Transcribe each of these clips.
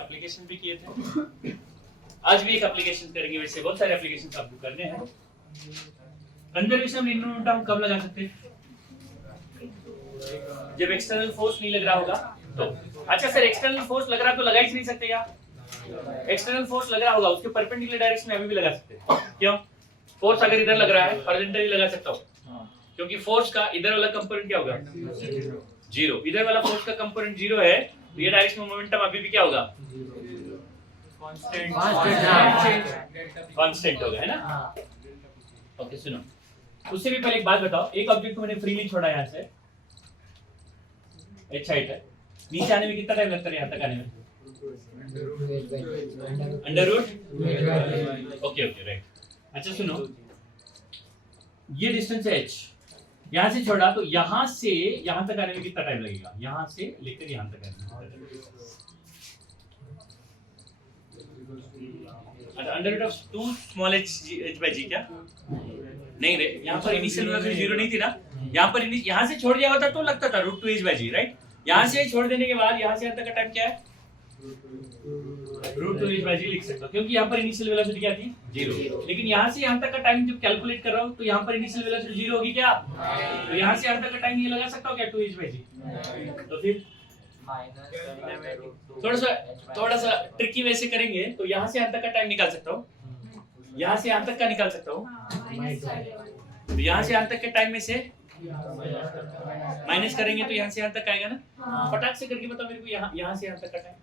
Application भी किए थे, आज भी एक एप्लीकेशन करेंगे। वैसे बहुत सारे एप्लीकेशन आपको करने हैं। कंजर्वेशन इनोट हम कब लगा सकते हैं? जब एक्सटर्नल फोर्स नहीं लग रहा होगा तो। अच्छा सर, एक्सटर्नल फोर्स लग रहा तो लगा ही नहीं सकते क्या? एक्सटर्नल फोर्स लग रहा होगा उसके परपेंडिकुलर डायरेक्शन में अभी भी लगा सकते हैं। क्यों? फोर्स अगर इधर लग रहा है हॉरिजॉन्टली लगा सकता हूं, क्योंकि फोर्स का इधर वाला कंपोनेंट क्या होगा? जीरो। इधर वाला फोर्स का कंपोनेंट जीरो है तो ये डायरेक्शन में मोमेंटम अभी भी क्या होगा? कांस्टेंट होगा, है ना? ओके सुनो, उससे भी पहले एक बात बताओ, एक ऑब्जेक्ट को मैंने फ्रीली छोड़ा यहाँ से, h हाइट है, नीचे आने में कितना टाइम लगता है यहाँ तक आने में? Under root. Okay okay right. अच्छा सुनो, ये डिस्टेंस है h, यहाँ से छोड़ा तो यहाँ से यहाँ तक आने में कितना टाइम लगेगा? यहाँ से लेकर यहाँ तक आने में। अच्छा, under root of 2 small h/g क्या? नहीं रे, यहाँ पर इनिशियल वेलोसिटी जीरो नहीं थी ना, यहाँ पर यहाँ से छोड़ दिया होता तो लगता था √2h/g, राइट? यहाँ से छोड़ देने के बाद यहाँ से यहाँ तक का टाइम क्या है? √2h/g लिख सकता हूँ, क्योंकि यहाँ पर इनिशियल वेलोसिटी क्या थी? जीरो। लेकिन यहाँ से यहाँ तक का टाइम जब कैलकुलेट कर रहा हूँ तो यहाँ पर इनिशियल वेलोसिटी जीरो होगी क्या? तो यहाँ से यहाँ तक का टाइम ये लगा सकता हूँ क्या 2h/g? तो फिर थोड़ा सा ट्रिकी वैसे करेंगे तो यहाँ से यहाँ तक का टाइम निकाल सकता हूँ, यहाँ से यहाँ तक का निकाल सकता हूँ, तो यहाँ से यहाँ तक के टाइम में से माइनस करेंगे तो यहाँ से यहाँ तक आएगा ना। फटाक से करके बताओ मेरे को, यहाँ से यहाँ तक का टाइम।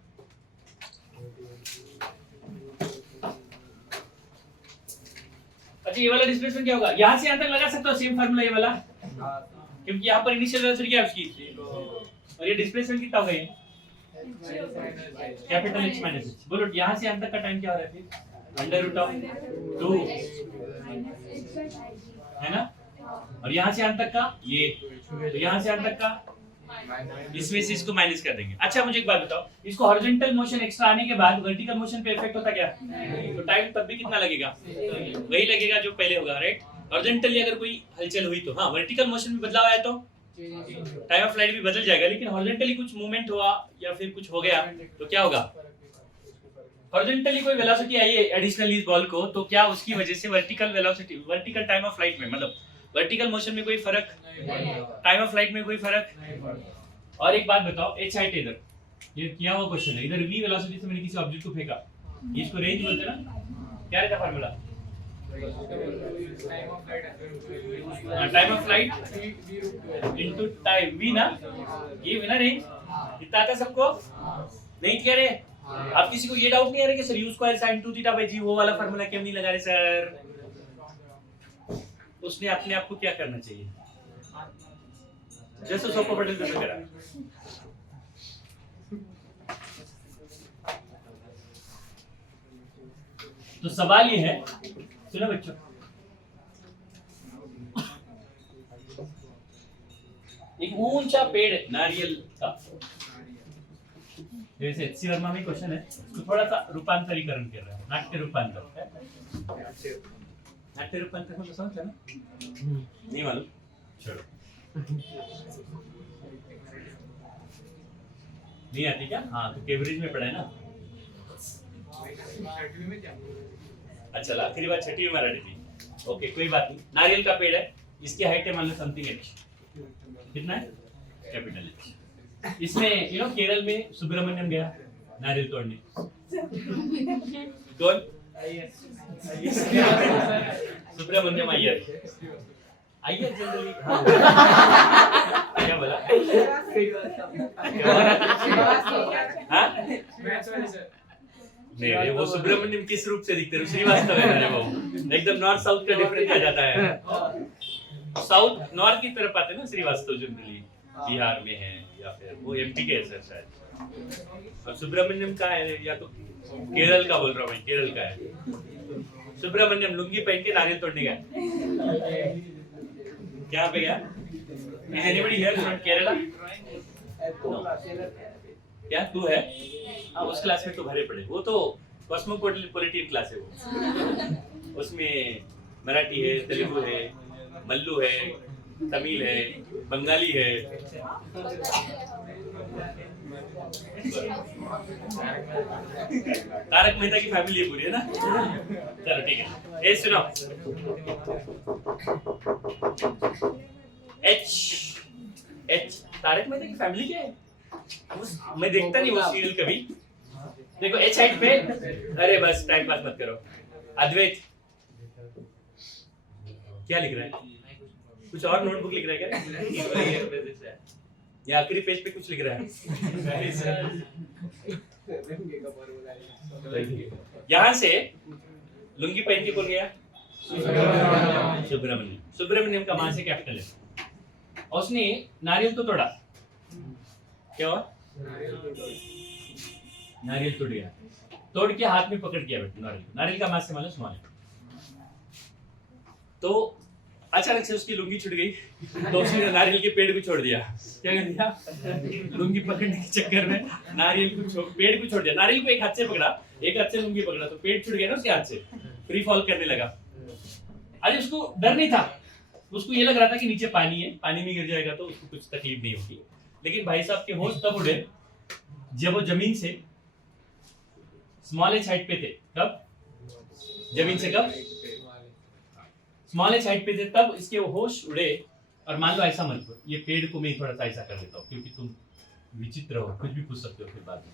अच्छा, ये वाला डिस्प्लेसमेंट क्या होगा? यहाँ से यहाँ तक लगा सकते हो सेम फार्मूला ये वाला, क्योंकि यहाँ पर इनिशियल वेलोसिटी क्या है उसकी, और ये डिस्प्लेसमेंट कितना होगा? ये कैपिटल H माइनस H। बोलो यहाँ से यहाँ तक का टाइम क्या हो रहा है फिर? अंडर रूट ऑफ 2, है ना? और यहाँ से यहाँ तक का ये, तो यहाँ से यहाँ तक का इसमें से इसको माइनस कर देंगे। अच्छा मुझे एक बात बताओ, इसको हॉरिजॉन्टल मोशन एक्स्ट्रा आने के बाद वर्टिकल मोशन पे इफेक्ट होता क्या? तो टाइम तब भी कितना लगेगा? वही लगेगा जो पहले होगा, राइट? हॉरिजॉन्टली अगर कोई हलचल हुई तो, हाँ वर्टिकल मोशन में बदलाव आया तो टाइम ऑफ फ्लाइट भी बदल जाएगा, लेकिन हॉरिजॉन्टली कुछ मूवमेंट हुआ या फिर कुछ हो गया तो क्या होगा? हॉरिजॉन्टली कोई वेलोसिटी आई है एडिशनली इस बॉल को, तो क्या उसकी वजह से vertical velocity, vertical time of flight में, मतलब वर्टिकल मोशन में कोई फर्क, टाइम ऑफ फ्लाइट में कोई फर्क? और एक बात बताओ, h हाइट इधर ये किया हुआ क्वेश्चन है, इधर v वेलोसिटी से मैंने किसी ऑब्जेक्ट को फेंका, इसको रेंज बोलते हैं ना? क्या रहता formula? Time of flight into time v ना, ये बिना रेंज कितना आता सबको? नहीं क्या रे? आप किसी को ये डाउट नहीं आ रहा कि सर u² sin 2θ/g वो वाला फार्मूला क्यों नहीं लगा रहे सर? उसने अपने आप को क्या करना चाहिए? जैसे सोपा पटेल तसं करा। तो सवाल ये है, सुनो बच्चों, एक ऊंचा पेड़ नारियल का, जैसे एचसी वर्मा में क्वेश्चन है, तो थोड़ा सा रूपांतरीकरण कर रहा है, नाट्य रूपांतर। नाट्य रूपांतर में समझ ना? नहीं मालूम, छोड़ो। नहीं आती क्या? हाँ तो केम्ब्रिज में पढ़ा है ना। अच्छा आखिरी बात छठी में मराठी थी। ओके कोई बात नहीं। नारियल का पेड़ है, इसकी हाइट है मान लो समथिंग h, कितना है? Capital H। इसमें केरल में सुब्रमण्यम गया नारियल तोड़ने, कौन? सुब्रमण्यम अय्यर जनरली क्या बोला? नहीं वो सुब्रमण्यम किस रूप से दिखते हैं? श्रीवास्तव है मेरे वो, एकदम नॉर्थ साउथ का डिफरेंस आ जाता है। साउथ नॉर्थ की तरफ आते हैं ना श्रीवास्तव, जनरली बिहार में है या फिर वो एमपी के है शायद, और सुब्रमण्यम का है या तो केरल का बोल रहा हूँ मैं, केरल का है। सुब्रमण्यम लुंगी पहन के नारियल तोड़ने गया, क्या पे गया? Is anybody here from Kerala? क्या तू है? हाँ उस क्लास में तो भरे पड़े, वो तो कॉस्मोपॉलिटन क्लास है वो, उसमें मराठी है, तेलुगु है, मल्लू है, तमिल है, बंगाली है, तारक मेहता की फैमिली है पूरी, है ना? चलो ठीक है, ए सुनो, एच एच तारक मेहता की फैमिली क्या है? मैं देखता नहीं वो सीरियल कभी। देखो एच हाइट पे, अरे बस टाइम पास मत करो। अद्वैत क्या लिख रहा है? कुछ और नोटबुक लिख रहा है क्या? या आखिरी पेज पे कुछ लिख रहा है? यहाँ से लुंगी पहन के कौन गया? सुब्रमण्यम। सुब्रमण्यम का मां से कैपिटल है, और उसने नारियल तो तोड़ा, क्या हुआ? नारियल टूट गया, तोड़ के हाथ में पकड़ किया बेटा नारियल। नारियल का मां से मालूम स्मॉल, तो अचानक से उसकी लुंगी छूट गई, तो उसने नारियल के पेड़ को छोड़ दिया। क्या कर दिया? लुंगी पकड़ने के चक्कर में नारियल को पेड़ को छोड़ दिया। नारियल को एक हाथ से पकड़ा, एक हाथ से लुंगी पकड़ा, तो पेड़ छूट गया ना उसके हाथ से, फ्री फॉल करने लगा। अरे उसको डर नहीं था, उसको ये लग रहा था कि नीचे पानी है, पानी में गिर जाएगा तो उसको कुछ तकलीफ नहीं होगी। लेकिन भाई साहब के होश तब उड़े जब वो जमीन से स्मॉलेस्ट हाइट पे थे। कब? जमीन से कब? स्मॉलेस्ट हाइट पे थे तब इसके होश उड़े। और मान लो ऐसा मत करो, ये पेड़ को मैं थोड़ा सा ऐसा कर देता हूँ क्योंकि तुम विचित्र हो, कुछ भी पूछ सकते हो फिर बाद में।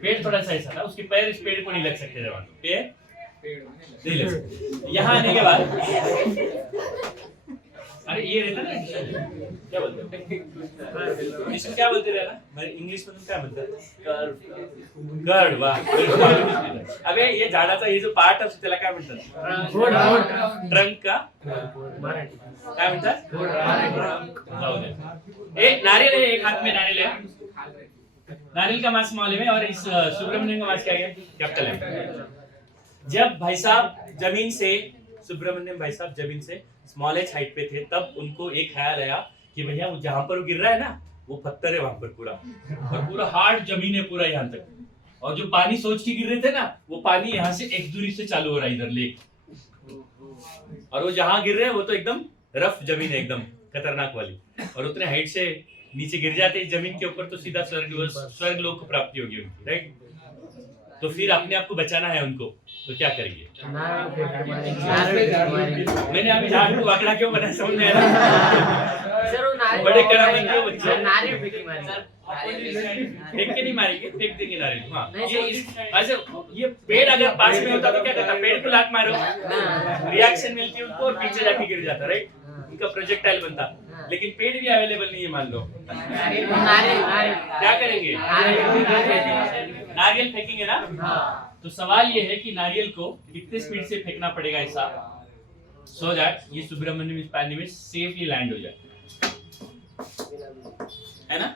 पेड़ थोड़ा सा ऐसा था, उसके पैर इस पेड़ को नहीं लग सकते, जवान पेड़ नहीं लग सकते। यहाँ आने के बाद अरे ये रहता ना, क्या बोलते हो इसको, क्या बोलते रहना? मैं इंग्लिश में तुम क्या बोलते हो? कर्ड। वाह, अबे ये झाडाचा ये जो पार्ट असतो त्याला काय म्हणतात? ट्रंक का काय म्हणतात? जाऊ दे। एक नारियल है, एक हाथ में नारियल है, नारियल का मास स्मॉल है और इस सुब्रमण्यम का मास क्या है? कैपिटल है। जब भाई साहब जमीन से, सुब्रमण्यम भाई साहब जमीन से स्मॉलेस्ट हाइट पे थे, तब उनको एक ख्याल आया कि भैया वो जहां पर गिर रहा है ना, वो पत्थर है वहां पर पूरा, और पूरा हार्ड जमीन है पूरा यहाँ तक, और जो पानी सोच के गिर रहे थे ना, वो पानी यहाँ से एक दूरी से चालू हो रहा है इधर लेक, और वो जहां गिर रहे हैं वो तो एकदम रफ जमीन है, एकदम खतरनाक वाली, और उतने हाइट से नीचे गिर जाते हैं जमीन के ऊपर तो सीधा स्वर्ग लोक को प्राप्ति होगी उनकी, राइट? तो फिर अपने आप को बचाना है उनको, तो क्या करेंगे? मैंने अभी झाड़ को आंकड़ा क्यों बनाया समझ में आ रहा? बड़े करामे क्यों बच्चे? नारियल फेंक के नहीं मारेंगे, फेंक देंगे नारियल। हाँ, ये ऐसे ये पेड़ अगर पास में होता तो क्या करता? पेड़ को लात मारो, रिएक्शन मिलती है उनको और पीछे जाके गिर जाता, राइट? उनका प्रोजेक्टाइल बनता। लेकिन पेड़ भी अवेलेबल नहीं है मान लो, क्या करेंगे? नारियल फेंकेंगे ना? तो सवाल ये है कि नारियल को कितने स्पीड से फेंकना पड़ेगा ऐसा, सो दैट ये सुब्रमण्यम इस पानी में सेफली लैंड हो जाए, है ना?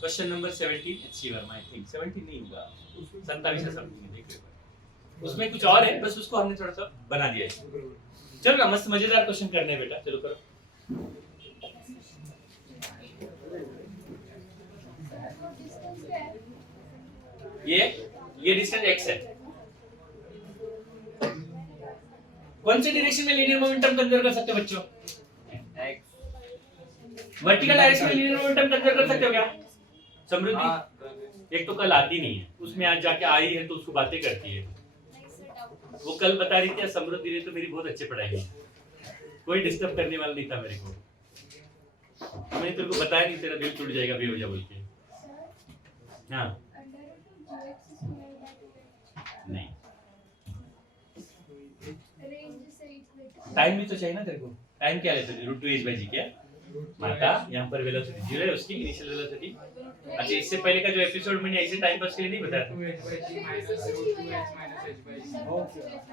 क्वेश्चन नंबर 17, अच्छी वर्मा, आई थिंक 17 नहीं होगा, 27 समथिंग देख लो, उसमें कुछ और है, बस उसको हमने थोड़ा सा बना दिया है। चलो ना, मस्त मजेदार क्वेश्चन करने हैं बेटा, चलो करो। ये डिस्टेंस x है। कौन से डायरेक्शन में लीनियर मोमेंटम कंसीडर कर सकते हो बच्चों? x। वर्टिकल डायरेक्शन में लीनियर मोमेंटम कंसीडर कर सकते हो क्या? समृद्धि एक तो कल आती नहीं है, उसमें आज जाके आई है तो उसको बातें करती है। वो कल बता रही थी समृद्धि ने तो मेरी बहुत अच्छी पढ़ाई की, कोई डिस्टर्ब करने वाला नहीं था मेरे को। मैंने तेरे को बताया नहीं, तेरा दिल टूट जाएगा बेवजह बोल के। हाँ नहीं, टाइम भी तो चाहिए ना तेरे को। टाइम क्या लेते थे? √2h/g क्या माता, यहाँ पर वेलोसिटी 0 है उसकी इनिशियल वेलोसिटी। अच्छा, इससे पहले का जो एपिसोड मैंने ऐसे टाइम पास के लिए नहीं बताया था।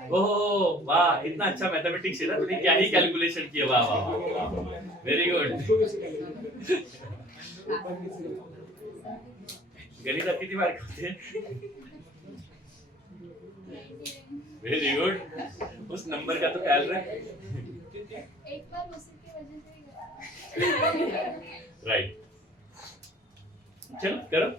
ओह वाह, इतना अच्छा मैथमेटिक्स है ना, तूने क्या ही कैलकुलेशन किया, वाह वाह वेरी गुड। गणित आपकी कितनी मार्क होते हैं? वेरी गुड, उस नंबर का तो ख्याल रख। एक बार उसकी वजह से राइट, चलो करो।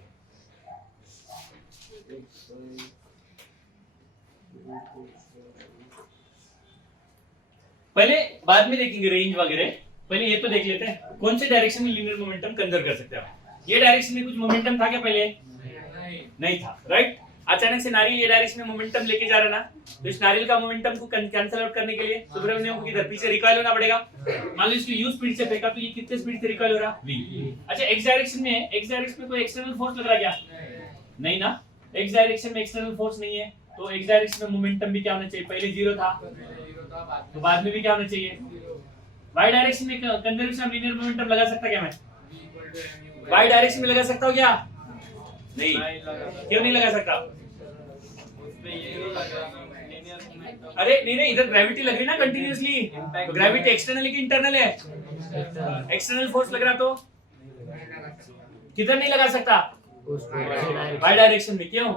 पहले बाद में देखेंगे रेंज वगैरह, पहले ये तो देख लेते हैं कौन से डायरेक्शन में लीनियर मोमेंटम कंजर्व कर सकते हैं। ये डायरेक्शन में कुछ मोमेंटम था क्या पहले? नहीं था, राइट? अचानक से नारियल ये डायरेक्शन में मोमेंटम लेके जा रहा ना, तो इस नारियल का मोमेंटम को कैंसिल आउट करने के लिए सुब्रमण्यम को किधर पीछे रिकॉइल होना पड़ेगा। मान लो इसको u स्पीड से फेंका तो ये कितने स्पीड से रिकॉइल हो रहा? v। अच्छा x डायरेक्शन में है, x डायरेक्शन में कोई एक्सटर्नल फोर्स लग रहा क्या? नहीं ना, x डायरेक्शन में एक्सटर्नल फोर्स नहीं है, तो x डायरेक्शन में मोमेंटम भी क्या होना चाहिए? पहले 0 था तो बाद में भी क्या होना चाहिए? y डायरेक्शन में कंजर्वेशन ऑफ लीनियर मोमेंटम लगा सकता क्या मैं? y डायरेक्शन में लगा सकता हूं क्या? नहीं, क्यों नहीं लगा सकता? अरे नहीं, इधर ग्रेविटी लग रही ना कंटिन्यूअसली, तो ग्रेविटी एक्सटर्नल है कि इंटरनल है? एक्सटर्नल फोर्स लग रहा, तो किधर नहीं लगा सकता? y डायरेक्शन में। क्यों?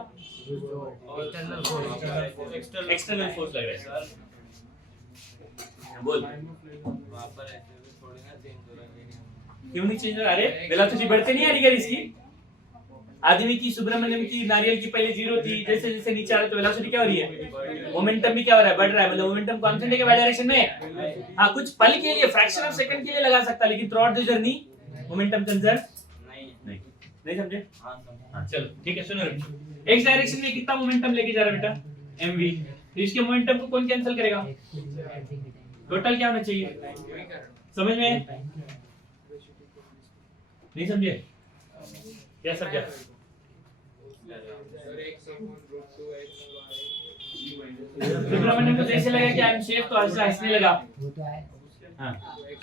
एक्सटर्नल फोर्स लग रहा है सर। बोल, क्यों नहीं चेंज हो रहा? अरे वेलोसिटी बढ़ते नहीं आ रही क्या इसकी? आदमी की, सुब्रमण्यम की, नारियल की पहले 0 थी, जैसे जैसे नीचे आ रहा है तो वेलोसिटी क्या हो रही है? मोमेंटम भी क्या हो रहा है? बढ़ रहा है। मतलब मोमेंटम कांस्टेंट है क्या वाई डायरेक्शन में? हाँ, कुछ पल के लिए, फ्रैक्शन ऑफ सेकंड के लिए लगा सकता, लेकिन through out the journey momentum conserve नहीं समझे? हाँ चलो ठीक है, सुनो। एक्स डायरेक्शन में कितना मोमेंटम लेके जा रहा है बेटा? mv। तो इसके मोमेंटम को कौन कैंसिल करेगा? टोटल क्या होना चाहिए? समझ में नहीं समझे? क्या समझा? सुब्रमण्यम को जैसे लगा कि आई एम सेफ तो हंसने लगा। हाँ,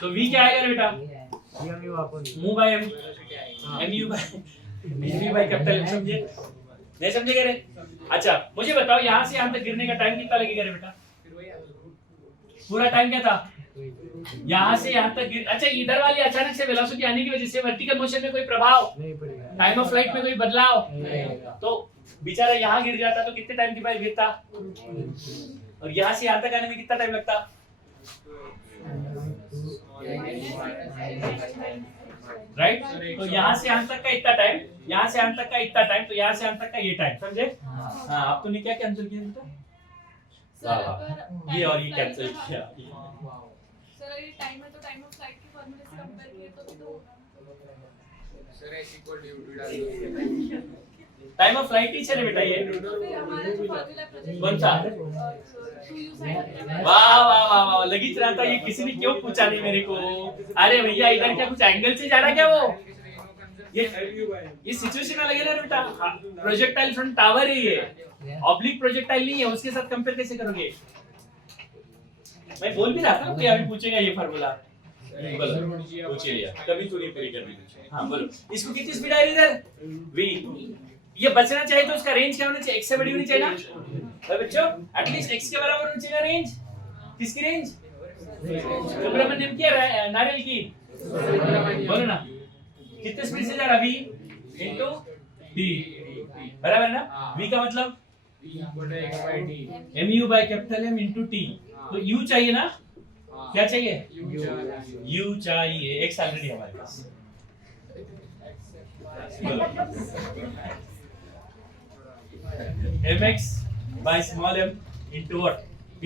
तो v क्या आएगा बेटा? mu by m, mu by capital. समझे? नहीं समझे क्या रे? अच्छा मुझे बताओ, यहाँ से यहाँ तक गिरने का टाइम कितना लगेगा रे बेटा? पूरा टाइम क्या था? यहाँ से यहाँ तक अच्छा, इधर वाली अचानक से वेलोसिटी आने की वजह से वर्टिकल मोशन में कोई प्रभाव नहीं पड़ेगा, टाइम ऑफ फ्लाइट में कोई बदलाव तो बेचारा यहाँ गिर जाता तो कितने टाइम के बाद गिरता? और यहाँ से यहाँ तक आने में कितना टाइम लगता? राइट? तो यहाँ से यहाँ तक का इतना टाइम, यहाँ से यहाँ तक का इतना टाइम, तो यहाँ से यहाँ तक का ये टाइम। समझे? हाँ, अब तूने क्या कैंसिल किया बेटा? ये और ये कैंसिल किया। सर ये टाइम है तो टाइम ऑफ फ्लाइट के फॉर्मूले से कंपेयर किए तो होगा सर s इक्वल ड्यू डाल दो। टाइम ऑफ फ्लाइट ही चले बेटा ये। तो फिर हमारा जो फॉर्मूला प्रोजेक्ट कौन सा? 2u sin वाह वाह वाह वाह, लगी रहा था ये, किसी ने क्यों पूछा नहीं मेरे को? अरे भैया इधर क्या कुछ एंगल से जा रहा क्या वो? ये सिचुएशन अलग है ना बेटा। प्रोजेक्टाइल फ्रॉम टावर है ये, ऑब्लिक प्रोजेक्टाइल नहीं है, उसके साथ कंपेयर कैसे करोगे? मैं बोल भी रहा था कोई अभी पूछेगा ये फार्मूला। बोलो पूछ लिया, कभी थोड़ी पूरी कर दी। हां बोलो, इसको कितनी स्पीड आ रही है इधर? v। ये बचना चाहिए तो उसका रेंज क्या होना चाहिए? x से बड़ी होनी चाहिए ना? तो बच्चों एटलीस्ट x के बराबर होनी चाहिए रेंज। किसकी रेंज? सुब्रमण्यम की है, नारियल की? बोलो ना, कितने स्पीड से जा रहा? v into t, बराबर ना? v का मतलब mu by capital M into t। तो u चाहिए ना? क्या चाहिए? u चाहिए। x ऑलरेडी हमारे पास। mx by small m into what? p।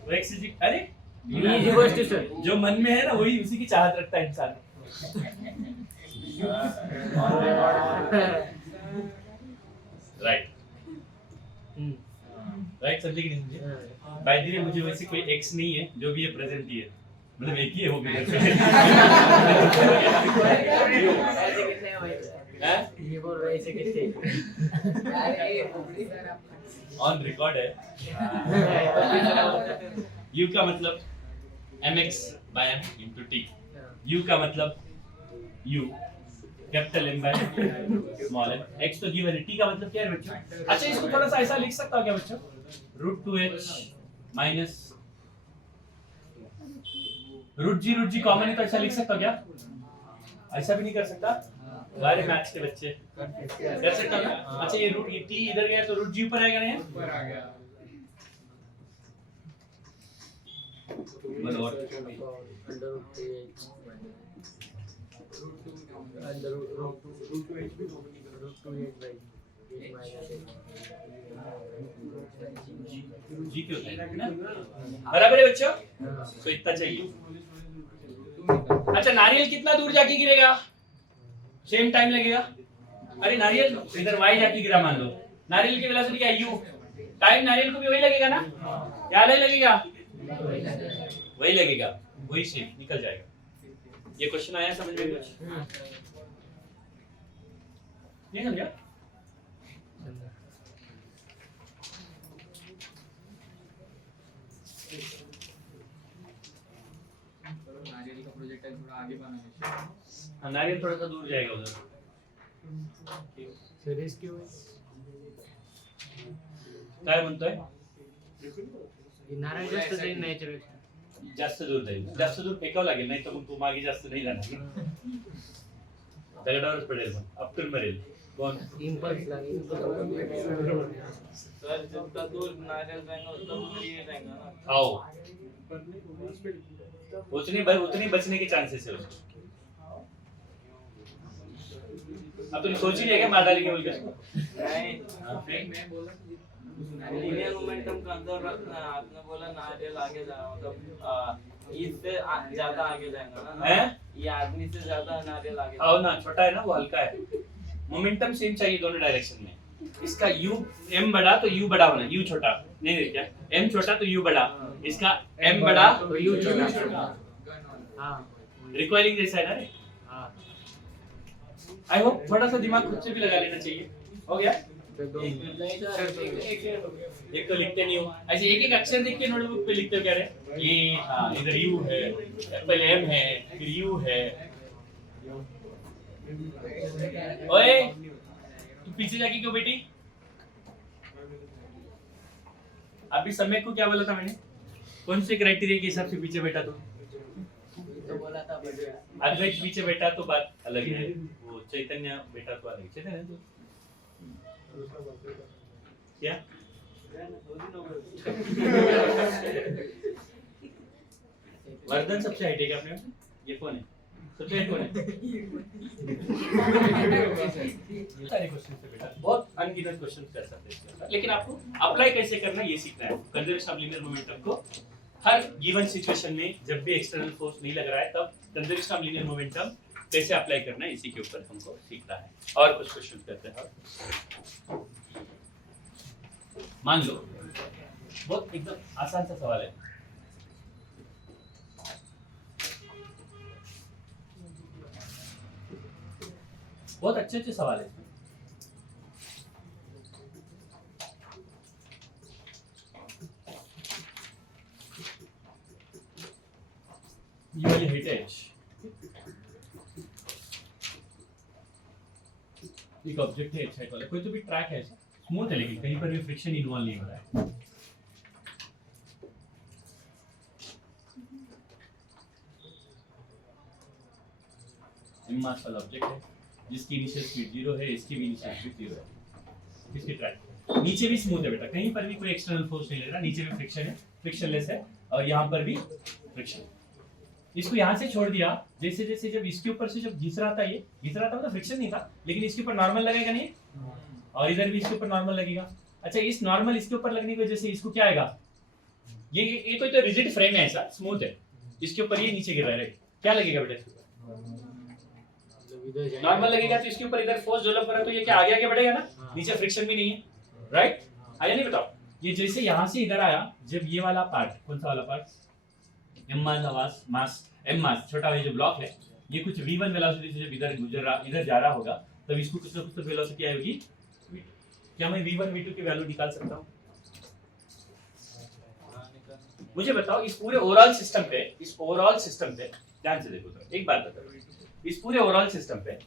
तो x इज, अरे जो मन में है ना वही, उसी की चाहत रखता है इंसान। राइट राइट, समझे कि नहीं समझे? बाय द वे मुझे वैसे कोई x नहीं है, जो भी है प्रेजेंट ही है, मतलब एक ही है वो भी। ये बोल रहे ऐसे कैसे? ऑन रिकॉर्ड है। u का मतलब mx by m into t। u का मतलब u capital M by small m। x तो गिवन है, t का मतलब क्या है बच्चों? अच्छा इसको थोड़ा सा ऐसा लिख सकता हूं क्या बच्चों? √2h माइनस √g कॉमन है तो ऐसा लिख सकता हूं क्या? ऐसा भी नहीं कर सकता? हमारे मैथ्स के बच्चे कर सकता हूं ना? अच्छा ये t इधर गया तो √g ऊपर आएगा नहीं? ऊपर आ गया। बोलो और जी क्यों है ना? बराबर है बच्चों? तो इतना चाहिए। अच्छा नारियल कितना दूर जाके गिरेगा? सेम टाइम लगेगा। अरे नारियल इधर y जाके गिरा मान लो, नारियल की वेलोसिटी क्या है u, टाइम नारियल को भी वही लगेगा ना, क्या अलग लगेगा, वही लगेगा, वही शेप निकल जाएगा। ये क्वेश्चन आया समझ में कुछ नहीं समझा? नारियल का प्रोजेक्ट है थोड़ा आगे बनाना हाँ, नारियल थोड़ा सा दूर जाएगा उधर। सर इसकी काय म्हणतोय? नारळ जास्त जाईल नॅचरल जास्त दूर जाईल, जास्त दूर फेकावं लागेल, नाही तर मग तू मागे जास्त नाही जाणार, दगडावरच पडेल, मग आपटून मरेल। कौन? इम्पल्स लागेल सर जितना दूर नारियल जाएगा उतना दूर ये जाएगा ना। आओ उतनी बचने के चांसेस है उसको। अब तुम सोच ही लिया क्या मार डालेंगे बोल के उसको? नहीं हाँ, फिर? मैं बोला लीनियर मोमेंटम कंजर्व रखना है। आपने बोला नारियल आगे जा रहा मतलब इससे ज्यादा आगे जाएगा ना। हैं? ये आदमी से ज्यादा नारियल आगे आओ ना, छोटा है ना वो, हल्का है, मोमेंटम सेम चाहिए दोनों डायरेक्शन में। इसका u m बड़ा तो u बड़ा होना, u छोटा नहीं नहीं क्या, m छोटा तो u बड़ा, इसका m बड़ा तो यू छोटा गन वाला हाँ रिकॉइलिंग जैसा है ना रे। हाँ आई होप थोड़ा सा दिमाग खुद से भी लगा लेना चाहिए। हो गया? एक तो लिखते नहीं हो, ऐसे एक एक अक्षर देख के नोटबुक पे लिखते हो क्या रे? ये हाँ इधर u है, पहले m है, फिर u है। ओए तू पीछे जाके क्यों बेटी? अभी समय को क्या बोला था मैंने? कौन से क्राइटेरिया के हिसाब से पीछे बैठा तू? तो बोला था अद्वैत पीछे बैठा तो बात अलग है, वो चैतन्य बैठा तो अलग है। चैतन्य तो क्या? वर्धन सबसे हाइट है क्या अपने में? ये कौन है? सबसे हाइट कौन है? सारे क्वेश्चन से बेटा बहुत अनगिनत क्वेश्चन कर सकते हैं इसके अंदर, लेकिन आपको अप्लाई कैसे करना ये सीखना है। कंजर्वेशन ऑफ लीनियर मोमेंटम को हर गिवन सिचुएशन में जब भी एक्सटर्नल फोर्स नहीं लग रहा है तब कंजर्वेशन ऑफ लीनियर मोमेंटम कैसे अप्लाई करना है इसी के ऊपर हमको सीखना है। और कुछ क्वेश्चन करते हैं। मान लो बहुत एकदम आसान सा सवाल है, बहुत अच्छे अच्छे सवाल है। ये वाली हिट एज एक ऑब्जेक्ट है एक्साइट वाला, कोई तो भी ट्रैक है ऐसा स्मूथ है लेकिन कहीं पर भी फ्रिक्शन इन्वॉल्व नहीं हो रहा है। मास वाला ऑब्जेक्ट है जिसकी इनिशियल स्पीड 0 है, इसकी भी इनिशियल स्पीड 0 है। इसकी ट्रैक नीचे भी स्मूथ है बेटा, कहीं पर भी कोई एक्सटर्नल फोर्स नहीं लग रहा, नीचे भी फ्रिक्शन है, फ्रिक्शनलेस है, और यहाँ पर भी फ्रिक्शन। इसको यहाँ से छोड़ दिया, जैसे जैसे जब इसके ऊपर से जब घिस रहा था, ये घिस रहा था मतलब फ्रिक्शन नहीं था, लेकिन इसके ऊपर नॉर्मल लगेगा नहीं, और इधर भी इसके ऊपर नॉर्मल लगेगा। अच्छा इस नॉर्मल इसके ऊपर लगने की वजह से इसको क्या आएगा, ये कोई तो रिजिड फ्रेम है ऐसा स्मूथ है, इसके ऊपर ये नीचे गिर रहा है, क्या लगेगा बेटा इसके ऊपर? नॉर्मल लगेगा तो इसके ऊपर इधर फोर्स डेवलप हो रहा है तो ये क्या आगे आगे बढ़ेगा ना, नीचे फ्रिक्शन भी नहीं है, राइट? आया नहीं बताओ, ये जैसे यहाँ से इधर आया, जब ये वाला पार्ट, कौन सा वाला पार्ट, m मास छोटा वाला जो ब्लॉक है, ये कुछ v1 वेलोसिटी से जब इधर गुजर रहा, इधर जा रहा होगा, तब इसको कुछ ना कुछ तो वेलोसिटी आएगी। क्या मैं v1 v2 की वैल्यू निकाल सकता हूँ? मुझे बताओ इस पूरे ओवरऑल सिस्टम पे ध्यान से देखो तो एक बात बताओ, इस पूरे ओवरऑल सिस्टम पे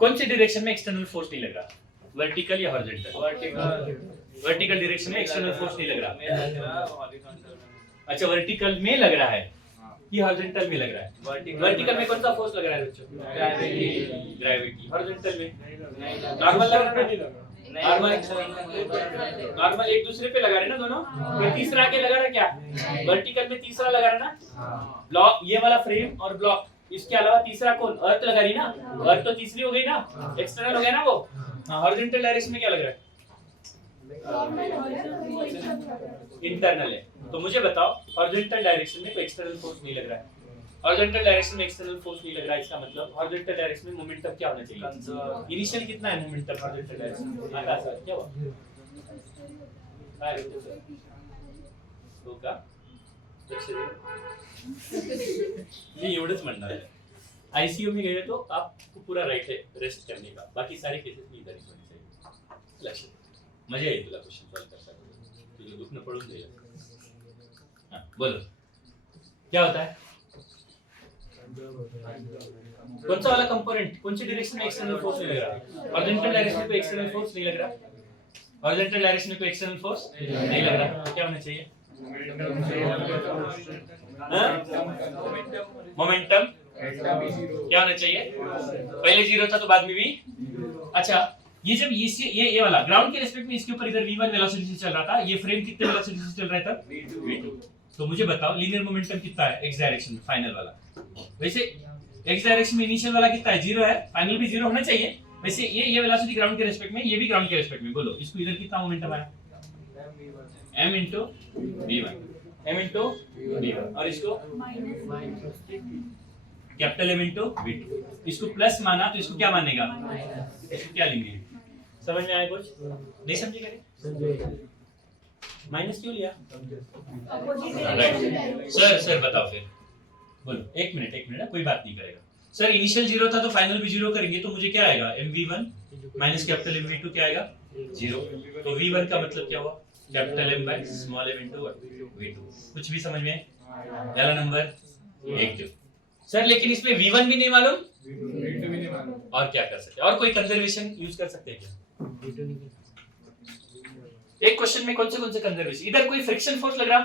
कौन सी डायरेक्शन में एक्सटर्नल फोर्स नहीं लग रहा, वर्टिकल या हॉरिजॉन्टल? वर्टिकल डायरेक्शन में एक्सटर्नल फोर्स नहीं लग रहा। अच्छा वर्टिकल में लग रहा है कि हॉरिजॉन्टल में लग रहा है? वर्टिकल में कौन सा फोर्स लग रहा है बच्चों? ग्रेविटी। हॉरिजॉन्टल में नॉर्मल लग रहा है, नॉर्मल एक दूसरे पे लगा रहे ना दोनों, फिर तीसरा के लगा रहा क्या, वर्टिकल में तीसरा लगा रहा ना, ब्लॉक ये वाला फ्रेम और ब्लॉक, इसके अलावा तीसरा कौन, अर्थ लगा रही ना, अर्थ तो तीसरी हो गई ना, एक्सटर्नल हो गया ना वो। हॉरिजॉन्टल डायरेक्शन में क्या लग रहा है, इंटरनल है। तो मुझे बताओ हॉरिजॉन्टल डायरेक्शन में कोई एक्सटर्नल फोर्स नहीं लग रहा है, हॉरिजॉन्टल डायरेक्शन में एक्सटर्नल फोर्स नहीं लग रहा है, इसका मतलब हॉरिजॉन्टल डायरेक्शन में मोमेंटम क्या होना चाहिए? इनिशियल कितना है मोमेंटम हॉरिजॉन्टल डायरेक्शन में? आकाश सर क्या हुआ? काय होतं सर? हो का? लक्ष दे. मी एवढंच म्हणणार आहे. आईसीयू में गए तो आपको पूरा राइट है रेस्ट करने का, बाकी सारे केसेस में इधर ही होने चाहिए. लक्ष दे. मजा येईल तुला क्वेश्चन सॉल्व करताना. तुझं दुखणं पळून जाईल. हां बोलो क्या होता है? कौन सा वाला कंपोनेंट, कौन सी डायरेक्शन में एक्सटर्नल फोर्स नहीं लग रहा? हॉरिजॉन्टल डायरेक्शन में कोई एक्सटर्नल फोर्स नहीं लग रहा. हॉरिजॉन्टल डायरेक्शन में कोई एक्सटर्नल फोर्स नहीं लग रहा. क्या होना चाहिए? मोमेंटम क्या होना चाहिए? पहले जीरो था तो बाद में भी. अच्छा ये जब ये वाला ग्राउंड के रिस्पेक्ट में इसके ऊपर इधर v1 वेलोसिटी से चल रहा था, ये फ्रेम कितने वेलोसिटी से चल रहा है तब? v2. तो मुझे बताओ लीनियर मोमेंटम कितना है x डायरेक्शन में फाइनल वाला? वैसे x डायरेक्शन में इनिशियल वाला कितना है? 0 है, फाइनल भी 0 होना चाहिए. वैसे ये वेलोसिटी ग्राउंड के रिस्पेक्ट में, ये भी ग्राउंड के रिस्पेक्ट में. बोलो इसको इधर कितना मोमेंटम आया? m into v1, m into v1 और इसको कैपिटल M into v2. इसको प्लस माना तो इसको क्या मानेगा? इसको क्या लेंगे? समझ में आया कुछ? नहीं समझे क्या? माइनस क्यों लिया? राइट सर बताओ फिर. बोलो एक मिनट कोई बात नहीं करेगा. सर इनिशियल 0 था तो फाइनल भी 0 करेंगे तो मुझे क्या आएगा? mv1 माइनस कैपिटल mv2 क्या आएगा? 0. तो v1 का मतलब क्या हुआ? Capital M by small m into v2. कुछ भी समझ में? पहला नंबर 1 सर लेकिन इसमें v1 भी नहीं मालूम, v2 भी नहीं मालूम. और क्या कर सकते हैं? और कोई कंजर्वेशन यूज कर सकते हैं क्या? एक क्वेश्चन में कौन से कंजर्वेशन? इधर कोई फ्रिक्शन फोर्स लग रहा?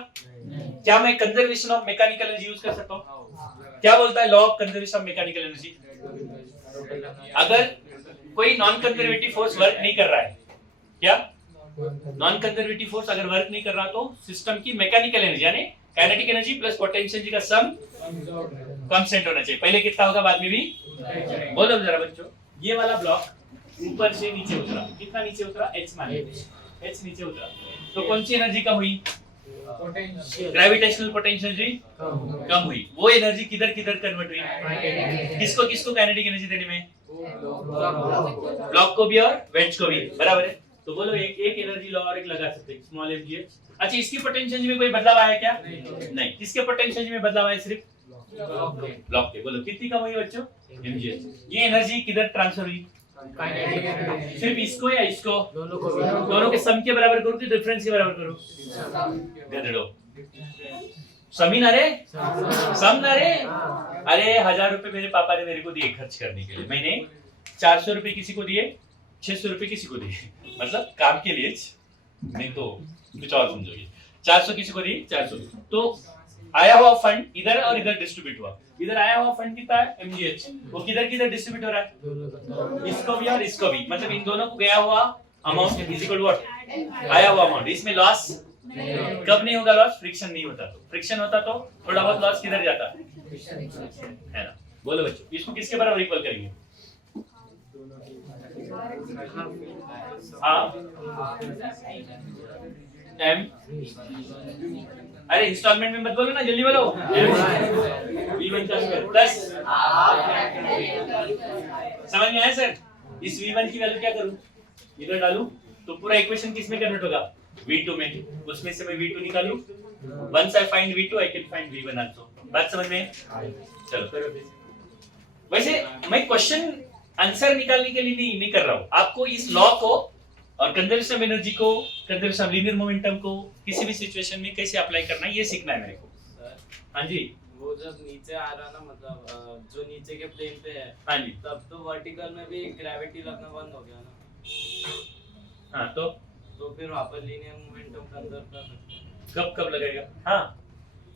क्या मैं conservation of mechanical energy use कर सकता हूँ? क्या बोलता है law of conservation of mechanical energy? अगर कोई नॉन कंजर्वेटिव फोर्स वर्क नहीं कर रहा है, क्या नॉन कंजर्वेटिव फोर्स अगर वर्क नहीं कर रहा तो सिस्टम की मैकेनिकल एनर्जी यानी kinetic energy plus potential energy का सम कांस्टेंट होना चाहिए. पहले कितना होगा बाद में भी? बोलो जरा बच्चों. ये वाला ब्लॉक ऊपर से नीचे उतरा, कितना नीचे उतरा? h माने h नीचे उतरा तो कौन सी एनर्जी कम हुई? ग्रेविटेशनल पोटेंशियल एनर्जी कम हुई. वो एनर्जी किधर कन्वर्ट हुई? किसको काइनेटिक एनर्जी देने में? ब्लॉक को भी और वेज को भी. बराबर है. तो बोलो एक एनर्जी लॉ और एक लगा सकते हैं स्मॉल mgh. अच्छा इसकी पोटेंशियल एनर्जी में कोई बदलाव आया क्या? नहीं. किसके पोटेंशियल एनर्जी में बदलाव आया? सिर्फ ब्लॉक के. बोलो कितनी कम हुई बच्चों? mgh. ये एनर्जी किधर ट्रांसफर हुई? सिर्फ इसको या इसको? दोनों के सम के बराबर करो कि डिफरेंस के बराबर करो? दे दो. समी ना रे? सम ना रे? अरे 1000 रुपए मेरे पापा ने मेरे को दिए खर्च करने के लिए. मैंने 400 रुपए किसी को दिए, 600 रुपए किसी को दिए. मतलब काम के लिए, नहीं तो कुछ और समझोगे. 400 किसी को दिए, 400. तो आया हुआ फंड इधर और इधर डिस्ट्रीब्यूट हुआ. इधर आया हुआ फंड कितना है? mgh. वो किधर डिस्ट्रीब्यूट हो रहा है? इसको भी और इसको भी. मतलब इन दोनों को गया हुआ amount is equal to what? आया हुआ अमाउंट. इसमें लॉस कब नहीं होगा? लॉस फ्रिक्शन नहीं होता तो. फ्रिक्शन होता तो थोड़ा बहुत लॉस किधर जाता है ना? बोलो बच्चों इसको किसके बराबर इक्वल करेंगे? हाँ m. अरे इंस्टॉलमेंट में मत बोलो ना, जल्दी बोलो. v1 का स्क्वायर प्लस. समझ में आया सर? इस v1 की वैल्यू क्या करूं? इधर डालूं तो पूरा इक्वेशन किस में कन्वर्ट होगा? v2 में. उसमें से मैं v2 निकालूं. Once I find v2 I can find v1 also. बात समझ में? चलो. वैसे मैं क्वेश्चन आंसर निकालने के लिए नहीं कर रहा हूं. आपको इस लॉ को और कंजर्वेशन ऑफ एनर्जी को, कंजर्वेशन ऑफ लीनियर मोमेंटम को किसी भी सिचुएशन में कैसे अप्लाई करना है ये सीखना है मेरे को. हाँ जी. वो जब नीचे आ रहा ना मतलब जो नीचे के प्लेन पे है, हाँ जी. तब तो वर्टिकल में भी ग्रेविटी लगना बंद हो गया ना. हाँ तो फिर वहाँ पर लीनियर मोमेंटम कंजर्व कर सकते हैं. कब लगेगा? हाँ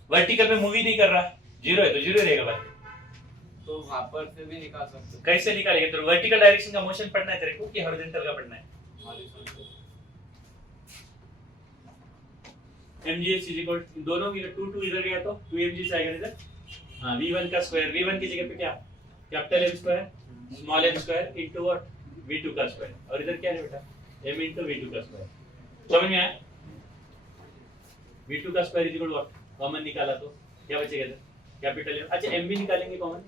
वर्टिकल में मूवी नहीं कर रहा, जीरो है तो जीरो रहेगा बस. तो वहाँ पर से भी निकाल सकते हैं. कैसे निकालेंगे? तो वर्टिकल डायरेक्शन का मोशन पढ़ना है तेरे को कि हॉरिजॉन्टल का पढ़ना है? mgh इज इक्वल दोनों में 2 इधर गया तो 2 mgh आएगा इधर. हाँ v1 का स्क्वायर. v1 की जगह पे क्या? Capital M square small m square into what? v2 का स्क्वायर. और इधर क्या है बेटा? m इनटू v2 का स्क्वायर. समझ में आया? v2 का square is equal to what? Common निकाला तो क्या बचेगा इधर? Capital M. अच्छा एम भी निकालेंगे कॉमन,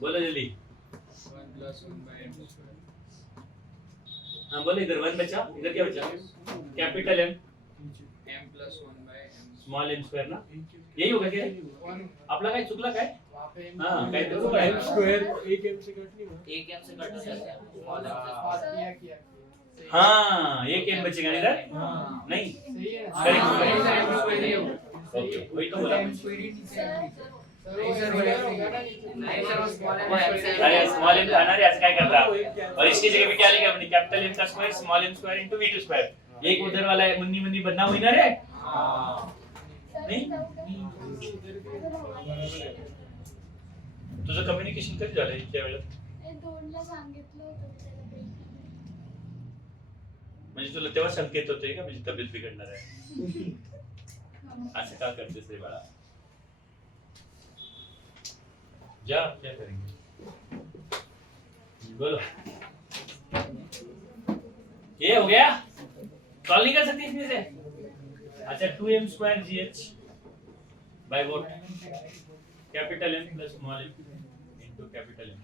बोलो जल्दी। 1 + 1/m²। हाँ बोलो, इधर 1 बचा, इधर क्या बचा? Capital M m + 1/m²। Small m square ना, यही होगा क्या? आपला काय चुकला काय? हाँ काय तो m स्क्वायर 1m से कट नहीं हुआ। एक एम से कट हो जाता है स्मॉल एम से। हाँ एक एम बचेगा इधर नहीं, ओके वही तो बोला। अरे स्मॉल एम आना रे, ऐसे काय करता? और इसकी जगह पे क्या लिखा हमने? कैपिटल एम का square small m square into v2 square. एक उधर वाला है मुन्नी मुन्नी बनना हुई ना रे, नहीं तुझं कम्युनिकेशन कधी झालं इतक्या वेळात? दोनला सांगितलं होतं त्याला काही. म्हणजे तुला तेव्हा संकेत होते का म्हणजे तब्येत बिघडणार आहे? असं का करतेस रे बाळा? जा क्या करेंगे, बोलो। ये हो गया, सॉल्व नहीं कर सकती इसमें से? अच्छा 2m² gh by what? Capital M plus small m into capital M।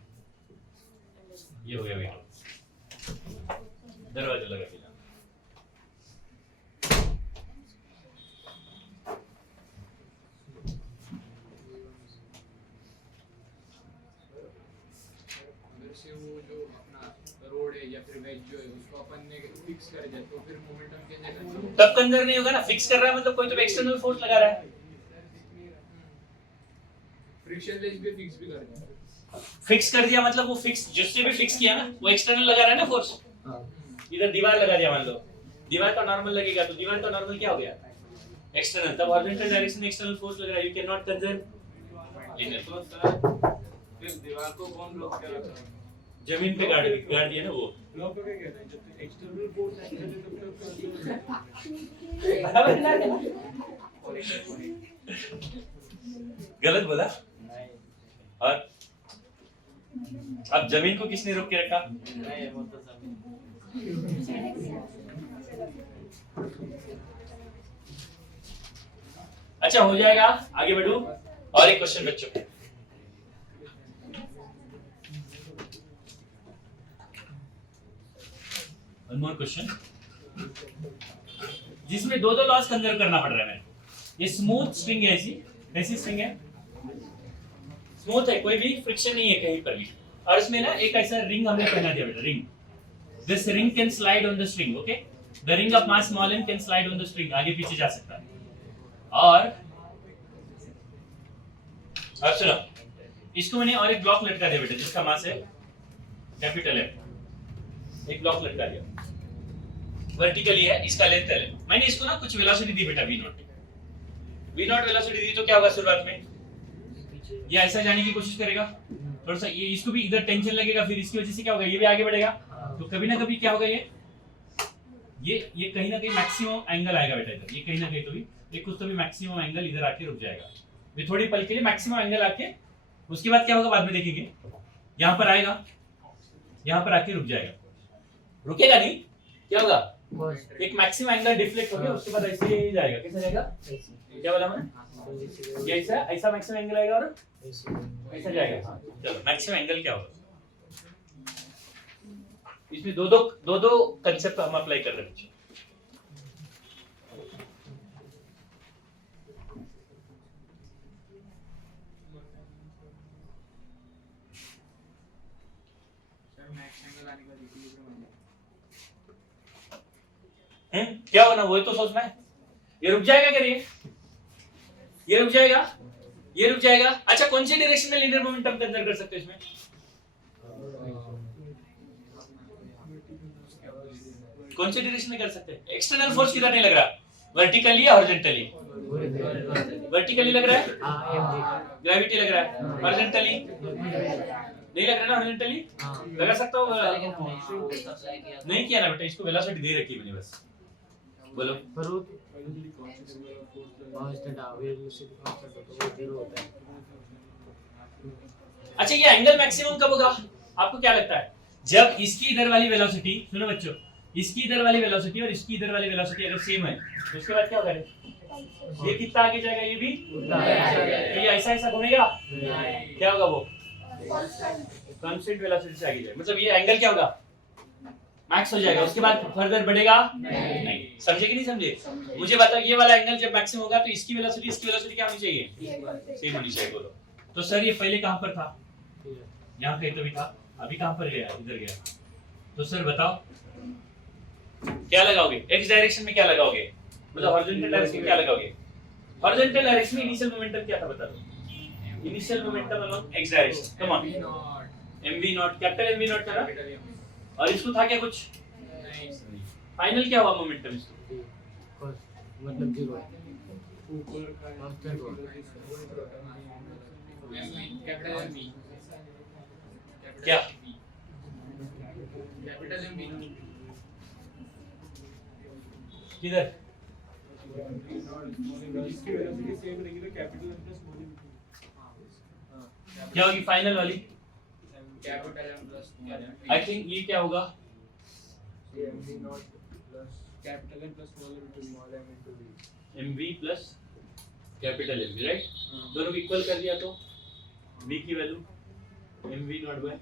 ये हो गया बेटा, दरवाजा लगा दिया। अगर से वो जो अपना रोड है या फिर वेज जो है उसको अपन ने फिक्स कर दिया तो फिर मोमेंटम कैसे करना? तब कंजर नहीं होगा ना, फिक्स कर रहा है मतलब कोई तो एक्सटर्नल फोर्स लगा रहा है। फ्रिक्शनलेस भी फिक्स भी कर दिया। फिक्स कर दिया मतलब वो फिक्स जिससे भी फिक्स किया ना वो एक्सटर्नल लगा रहा है ना फोर्स। इधर दीवार लगा दिया मान लो, दीवार का नॉर्मल लगेगा तो दीवार का नॉर्मल क्या हो गया? एक्सटर्नल। तब हॉरिजॉन्टल डायरेक्शन में एक्सटर्नल फोर्स लग रहा है, you can not conserve linear. तो सर फिर दीवार को कौन ब्लॉक कर रहा है? जमीन पे गाड़ दिया ना वो। ब्लॉक का क्या कहना है? जब तक एक्सटर्नल फोर्स एक्ट करे तब तक गलत बोला। और अब जमीन को किसने रोक के रखा? नहीं वो तो सब अच्छा हो जाएगा, आगे बढ़ू। और एक क्वेश्चन बच्चों, वन मोर क्वेश्चन जिसमें दो लॉस कंजर्व करना पड़ रहा है मेरे को। ये स्मूथ स्ट्रिंग है, ऐसी स्ट्रिंग है, स्मूथ है, कोई भी फ्रिक्शन नहीं है कहीं पर भी। और इसमें ना एक ऐसा रिंग हमने पहना दिया बेटा, ring. This ring can slide on the string, okay. The ring of mass small m can slide on the string, आगे पीछे जा सकता है। और अब सुनो, इसको मैंने और एक ब्लॉक लटका दिया बेटा जिसका मास है कैपिटल M। एक ब्लॉक लटका दिया, वर्टिकली है, इसका लेंथ है। मैंने इसको ना कुछ वेलोसिटी दी बेटा v0 वेलोसिटी दी तो क्या होगा शुरुआत में? ये ऐसा जाने की कोशिश करेगा थोड़ा सा, ये इसको भी इधर टेंशन लगेगा, फिर इसकी वजह से क्या होगा? ये भी आगे बढ़ेगा। तो कभी ना कभी क्या होगा? ये कहीं ना कहीं मैक्सिमम एंगल आएगा बेटा इधर, ये कहीं ना कहीं तो भी ये कुछ तो भी मैक्सिमम एंगल इधर आके रुक जाएगा। ये थोड़ी पल के लिए मैक्सिमम एंगल आके, उसके बाद क्या होगा बाद में देखेंगे, यहाँ पर आएगा, यहाँ पर आके रुक जाएगा। रुकेगा नहीं, क्या होगा? एक मैक्सिमम एंगल डिफ्लेक्ट होकर उसके बाद ऐसे ही जाएगा। कैसे जाएगा? क्या बोला मैंने? ये ऐसा मैक्सिमम एंगल आएगा और ऐसा जाएगा। हाँ, चलो मैक्सिमम एंगल क्या होगा? इसमें दो कंसेप्ट हम अप्लाई कर रहे हैं। सर मैक्स एंगल आने का इक्विलिब्रियम क्या होना वही तो सोचना है। ये रुक जाएगा क्या? ये रुक जाएगा, ये रुक जाएगा। अच्छा कौन सी डायरेक्शन में लीनियर मोमेंटम कंसीडर कर सकते हो इसमें? कौन सी डायरेक्शन में कर सकते हैं? एक्सटर्नल फोर्स किधर नहीं लग रहा? वर्टिकली या हॉरिजॉन्टली? वर्टिकली लग रहा है, ग्रेविटी लग रहा है। हॉरिजॉन्टली नहीं लग रहा ना? हॉरिजॉन्टली लगा सकता हूँ? नहीं किया ना बेटा, इसको वेलोसिटी दे रखी है मैंने बस। बोलो अच्छा ये एंगल मैक्सिमम कब होगा? आपको क्या लगता है? जब इसकी इधर वाली वेलोसिटी, सुनो बच्चों, इसकी इधर वाली वेलोसिटी और इसकी इधर वाली वेलोसिटी अगर सेम है तो उसके बाद क्या होगा रे? ये कितना आगे जाएगा, ये भी तो ये ऐसा ऐसा घूमेगा, क्या होगा वो कांस्टेंट वेलोसिटी से आगे जाएगा, मतलब ये एंगल क्या होगा मैक्स हो जाएगा, उसके बाद फर्दर बढ़ेगा नहीं। समझे कि नहीं समझे? मुझे बताओ ये वाला एंगल जब मैक्सिमम होगा तो इसकी वेलोसिटी क्या होनी चाहिए, सेम होनी चाहिए। बोलो तो सर ये पहले कहां पर था, यहाँ कहीं तो भी था, अभी कहां पर गया, इधर गया। तो सर बताओ क्या लगाओगे, एक्स डायरेक्शन में क्या लगाओगे, मतलब हॉरिजॉन्टल डायरेक्शन में क्या लगाओगे? हॉरिजॉन्टल डायरेक्शन में इनिशियल मोमेंटम क्या था बता दो, initial momentum along x direction, come on mv not, capital mv not था ना, और इसको था क्या कुछ, फाइनल क्या हुआ मोमेंटम इसको, मतलब जीरो ऊपर का कैपिटल एम बी, क्या कैपिटल एम बी किधर इसकी वेलोसिटी सेम रहेगी तो कैपिटल एम प्लस स्मॉल क्या होगी फाइनल वाली, capital M plus I think ये क्या होगा, mv naught plus capital M plus small m into v mv plus capital mv, right? दोनों को इक्वल कर दिया तो v की value mv naught by,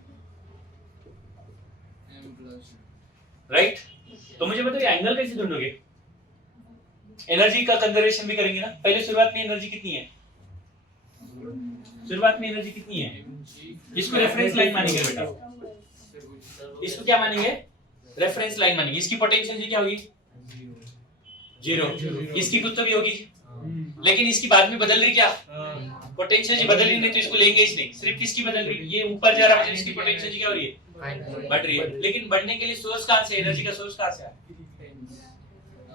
M plus, right? तो मुझे बताओ ये एंगल कैसे ढूंढोगे, एनर्जी का कंजर्वेशन भी करेंगे ना। पहले शुरुआत में एनर्जी कितनी है, शुरुआत में एनर्जी कितनी है, इसको रेफरेंस लाइन मानेंगे बेटा, इसको क्या मानेंगे, रेफरेंस लाइन मानेंगे। इसकी पोटेंशियल जी क्या होगी, जीरो, इसकी कुछ तो भी होगी, लेकिन इसकी बाद में बदल रही क्या, पोटेंशियल जी बदल रही नहीं तो इसको लेंगे ही नहीं, सिर्फ किसकी बदल रही, ये ऊपर जा रहा है मतलब इसकी पोटेंशियल जी क्या हो रही है, बढ़ रही है। लेकिन बढ़ने के लिए सोर्स कहां से, एनर्जी का सोर्स कहां से है,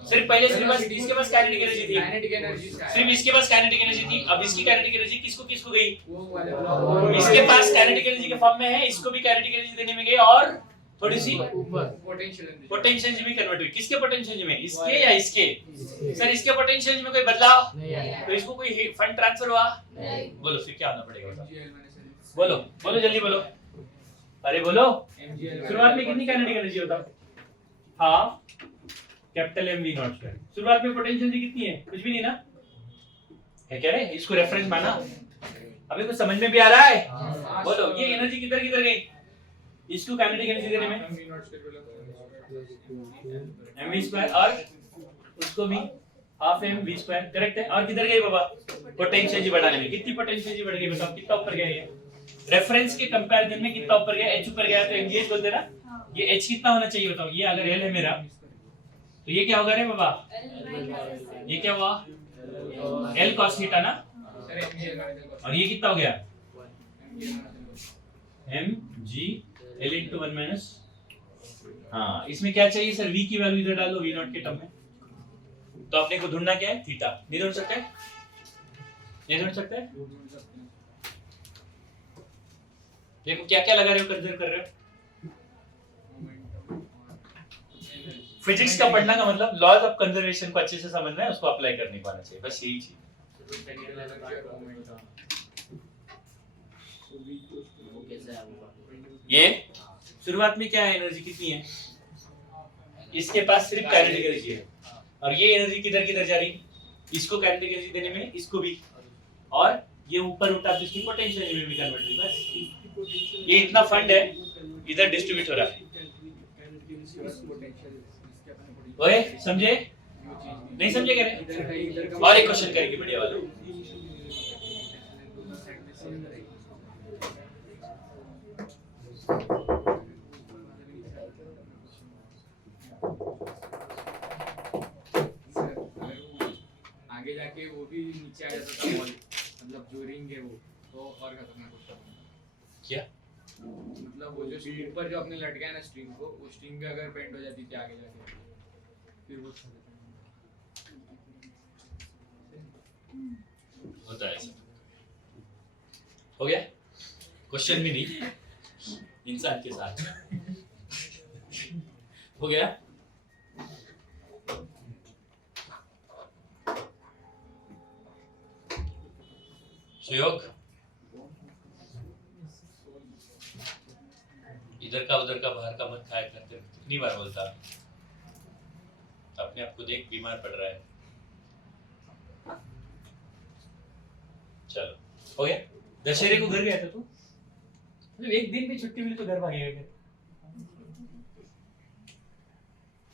सिर्फ पहले सिर्फ इसके पास काइनेटिक एनर्जी थी, काइनेटिक एनर्जी सिर्फ इसके पास काइनेटिक एनर्जी थी, अब इसकी काइनेटिक एनर्जी किसको किसको गई, वो वाले इसके पास काइनेटिक एनर्जी के फॉर्म में है, इसको भी काइनेटिक एनर्जी देने में गई और थोड़ी सी पोटेंशियल पोटेंशियल एनर्जी भी कन्वर्ट हुई, किसके पोटेंशियल एनर्जी में, इसके या इसके, सर इसके पोटेंशियल एनर्जी में कोई बदलाव नहीं आया, तो इसको कोई फंड ट्रांसफर हुआ, बोलो फिर क्या होना पड़ेगा बताओ? एमजीएल मैंने बोलो बोलो जल्दी बोलो, अरे बोलो एमजीएल शुरुआत में कितनी काइनेटिक एनर्जी होता, half capital mv not square, शुरुआत में पोटेंशियल एनर्जी कितनी है, कुछ भी नहीं ना, है क्या रे, इसको रेफरेंस माना, अभी कुछ समझ में भी आ रहा है, बोलो ये एनर्जी किधर किधर गई, इसको काइनेटिक एनर्जी देने में MV naught square mv square और उसको भी हाफ mv स्क्वायर, करेक्ट है। और किधर गई बाबा, पोटेंशियल एनर्जी बढ़ाने में, कितनी पोटेंशियल एनर्जी बढ़ गई बताओ, कितना ऊपर गया ये, रेफरेंस के कंपैरिजन में कितना ऊपर गया, h ऊपर गया तो mgh बोलते ना, ये h कितना होना चाहिए बताओ, ये अगर l है मेरा तो ये क्या होगा रे बाबा, ये क्या हुआ l cos थीटा ना, सर एमजीएल का और ये कितना हो गया mg l into 1 minus, हाँ इसमें क्या चाहिए सर, v की वैल्यू इधर डालो v नॉट के टर्म में, तो अपने को ढूंढना क्या है, थीटा, नहीं ढूंढ सकते, नहीं ढूंढ सकते, देखो क्या क्या लगा रहे हो, कंसिडर कर रहे हो, फिजिक्स का पढ़ना का मतलब लॉज ऑफ कंजर्वेशन को अच्छे से समझना है, उसको अप्लाई कर नहीं पाना चाहिए, बस यही चीज। ये शुरुआत में क्या है, एनर्जी कितनी है, इसके पास सिर्फ काइनेटिक एनर्जी है, और ये एनर्जी किधर किधर जा रही, इसको काइनेटिक एनर्जी देने में, इसको भी, और ये ऊपर उठा तो इसकी पोटेंशियल एनर्जी में भी कन्वर्ट हुई, बस ये इतना फंड है इधर डिस्ट्रीब्यूट हो रहा है, ओए समझे, नहीं समझे क्या रे, और एक क्वेश्चन करेंगे बढ़िया वाला, आगे जाके वो भी नीचे आ जाता था बॉल, मतलब जो रिंग है वो तो और खतरनाक होता है, क्या मतलब वो जो ऊपर जो अपने लटकाया ना स्ट्रिंग को, वो स्ट्रिंग भी अगर बेंड हो जाती थी आगे जाके फिर वो होता है ऐसा, हो गया क्वेश्चन भी नहीं, इंसान के साथ हो गया। सुयोग इधर का उधर का बाहर का मत खाया करते, कितनी बार बोलता, अपने आप को देख, बीमार पड़ रहा है। चलो हो गया। दशहरे को घर गया था तू? मतलब एक दिन भी छुट्टी मिली तो घर भागेगा क्या?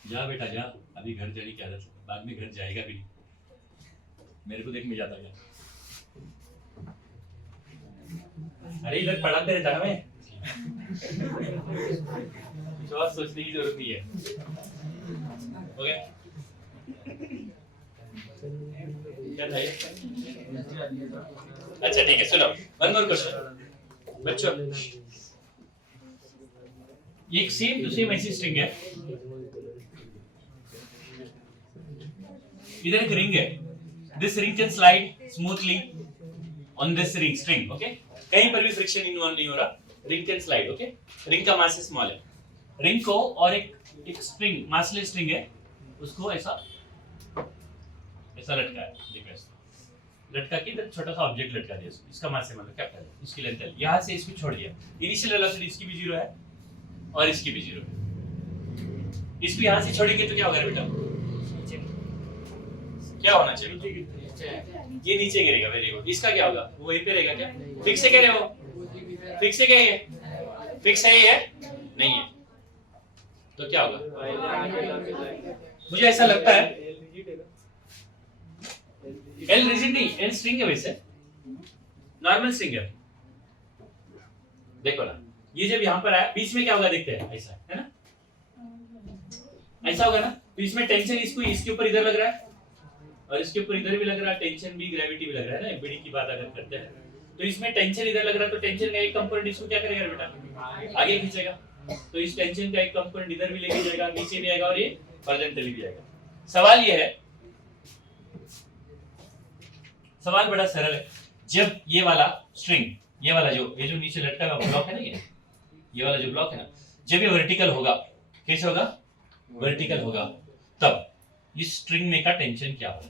जा बेटा जा, अभी घर जाने की आदत है, बाद में घर जाएगा भी नहीं। मेरे को देख में जाता क्या? अरे इधर पढ़ाते रहता ना मैं। कुछ और सोचने की जरूरत नहीं है। हो गया? क्या था ये? अच्छा ठीक है, सुनो, वन मोर क्वेश्चन बच्चों। ये एक सेम टू सेम ऐसी स्ट्रिंग है, इधर एक रिंग है, this ring can slide smoothly on this ring string, okay? कहीं पर भी फ्रिक्शन इन्वॉल्व नहीं हो रहा, ring can slide, okay? Ring का मास स्मॉल है, रिंग को और एक स्ट्रिंग, मासलेस स्ट्रिंग है, उसको ऐसा लटका है, देखो ऐसा लटका के इधर छोटा सा ऑब्जेक्ट लटका दिया, इसका मास है, मतलब कैपिटल, इसकी लेंथ है, यहाँ से इसको छोड़ दिया, इनिशियल वेलोसिटी इसकी भी 0 है और इसकी भी 0 है। इसको यहाँ से छोड़ेंगे तो क्या होगा बेटा? क्या होना चाहिए? ये नीचे गिरेगा, वेरी गुड। इसका क्या होगा? वो वहीं पे रहेगा क्या? फिक्स है कह रहे हो? फिक्स है क्या ये? फिक्स है ये? नहीं है तो क्या होगा? मुझे ऐसा लगता है एल रिजिड नहीं, एल स्ट्रिंग है, वैसे नॉर्मल स्ट्रिंग है। देखो ना, ये जब यहाँ पर आया, बीच में क्या होगा देखते हैं, ऐसा है ना, ऐसा होगा ना, तो इसमें टेंशन इसको इसके ऊपर इधर लग रहा है और इसके ऊपर इधर भी लग रहा है, टेंशन भी ग्रेविटी भी लग रहा है ना, एफबीडी की बात अगर करते हैं तो इसमें टेंशन इधर लग रहा है, तो टेंशन का एक कंपोनेंट इसको क्या करेगा बेटा? आगे खींचेगा, तो इस टेंशन का एक कंपोनेंट इधर भी लेके जाएगा, नीचे भी आएगा और ये हॉरिजॉन्टली भी आएगा। सवाल ये है, सवाल बड़ा सरल है, जब ये वाला स्ट्रिंग, ये वाला ये जो नीचे लटका हुआ ब्लॉक है ना, ये वाला जो ब्लॉक है ना, जब ये वर्टिकल होगा, कैसे होगा? वर्टिकल होगा, तब इस स्ट्रिंग में का टेंशन क्या होगा?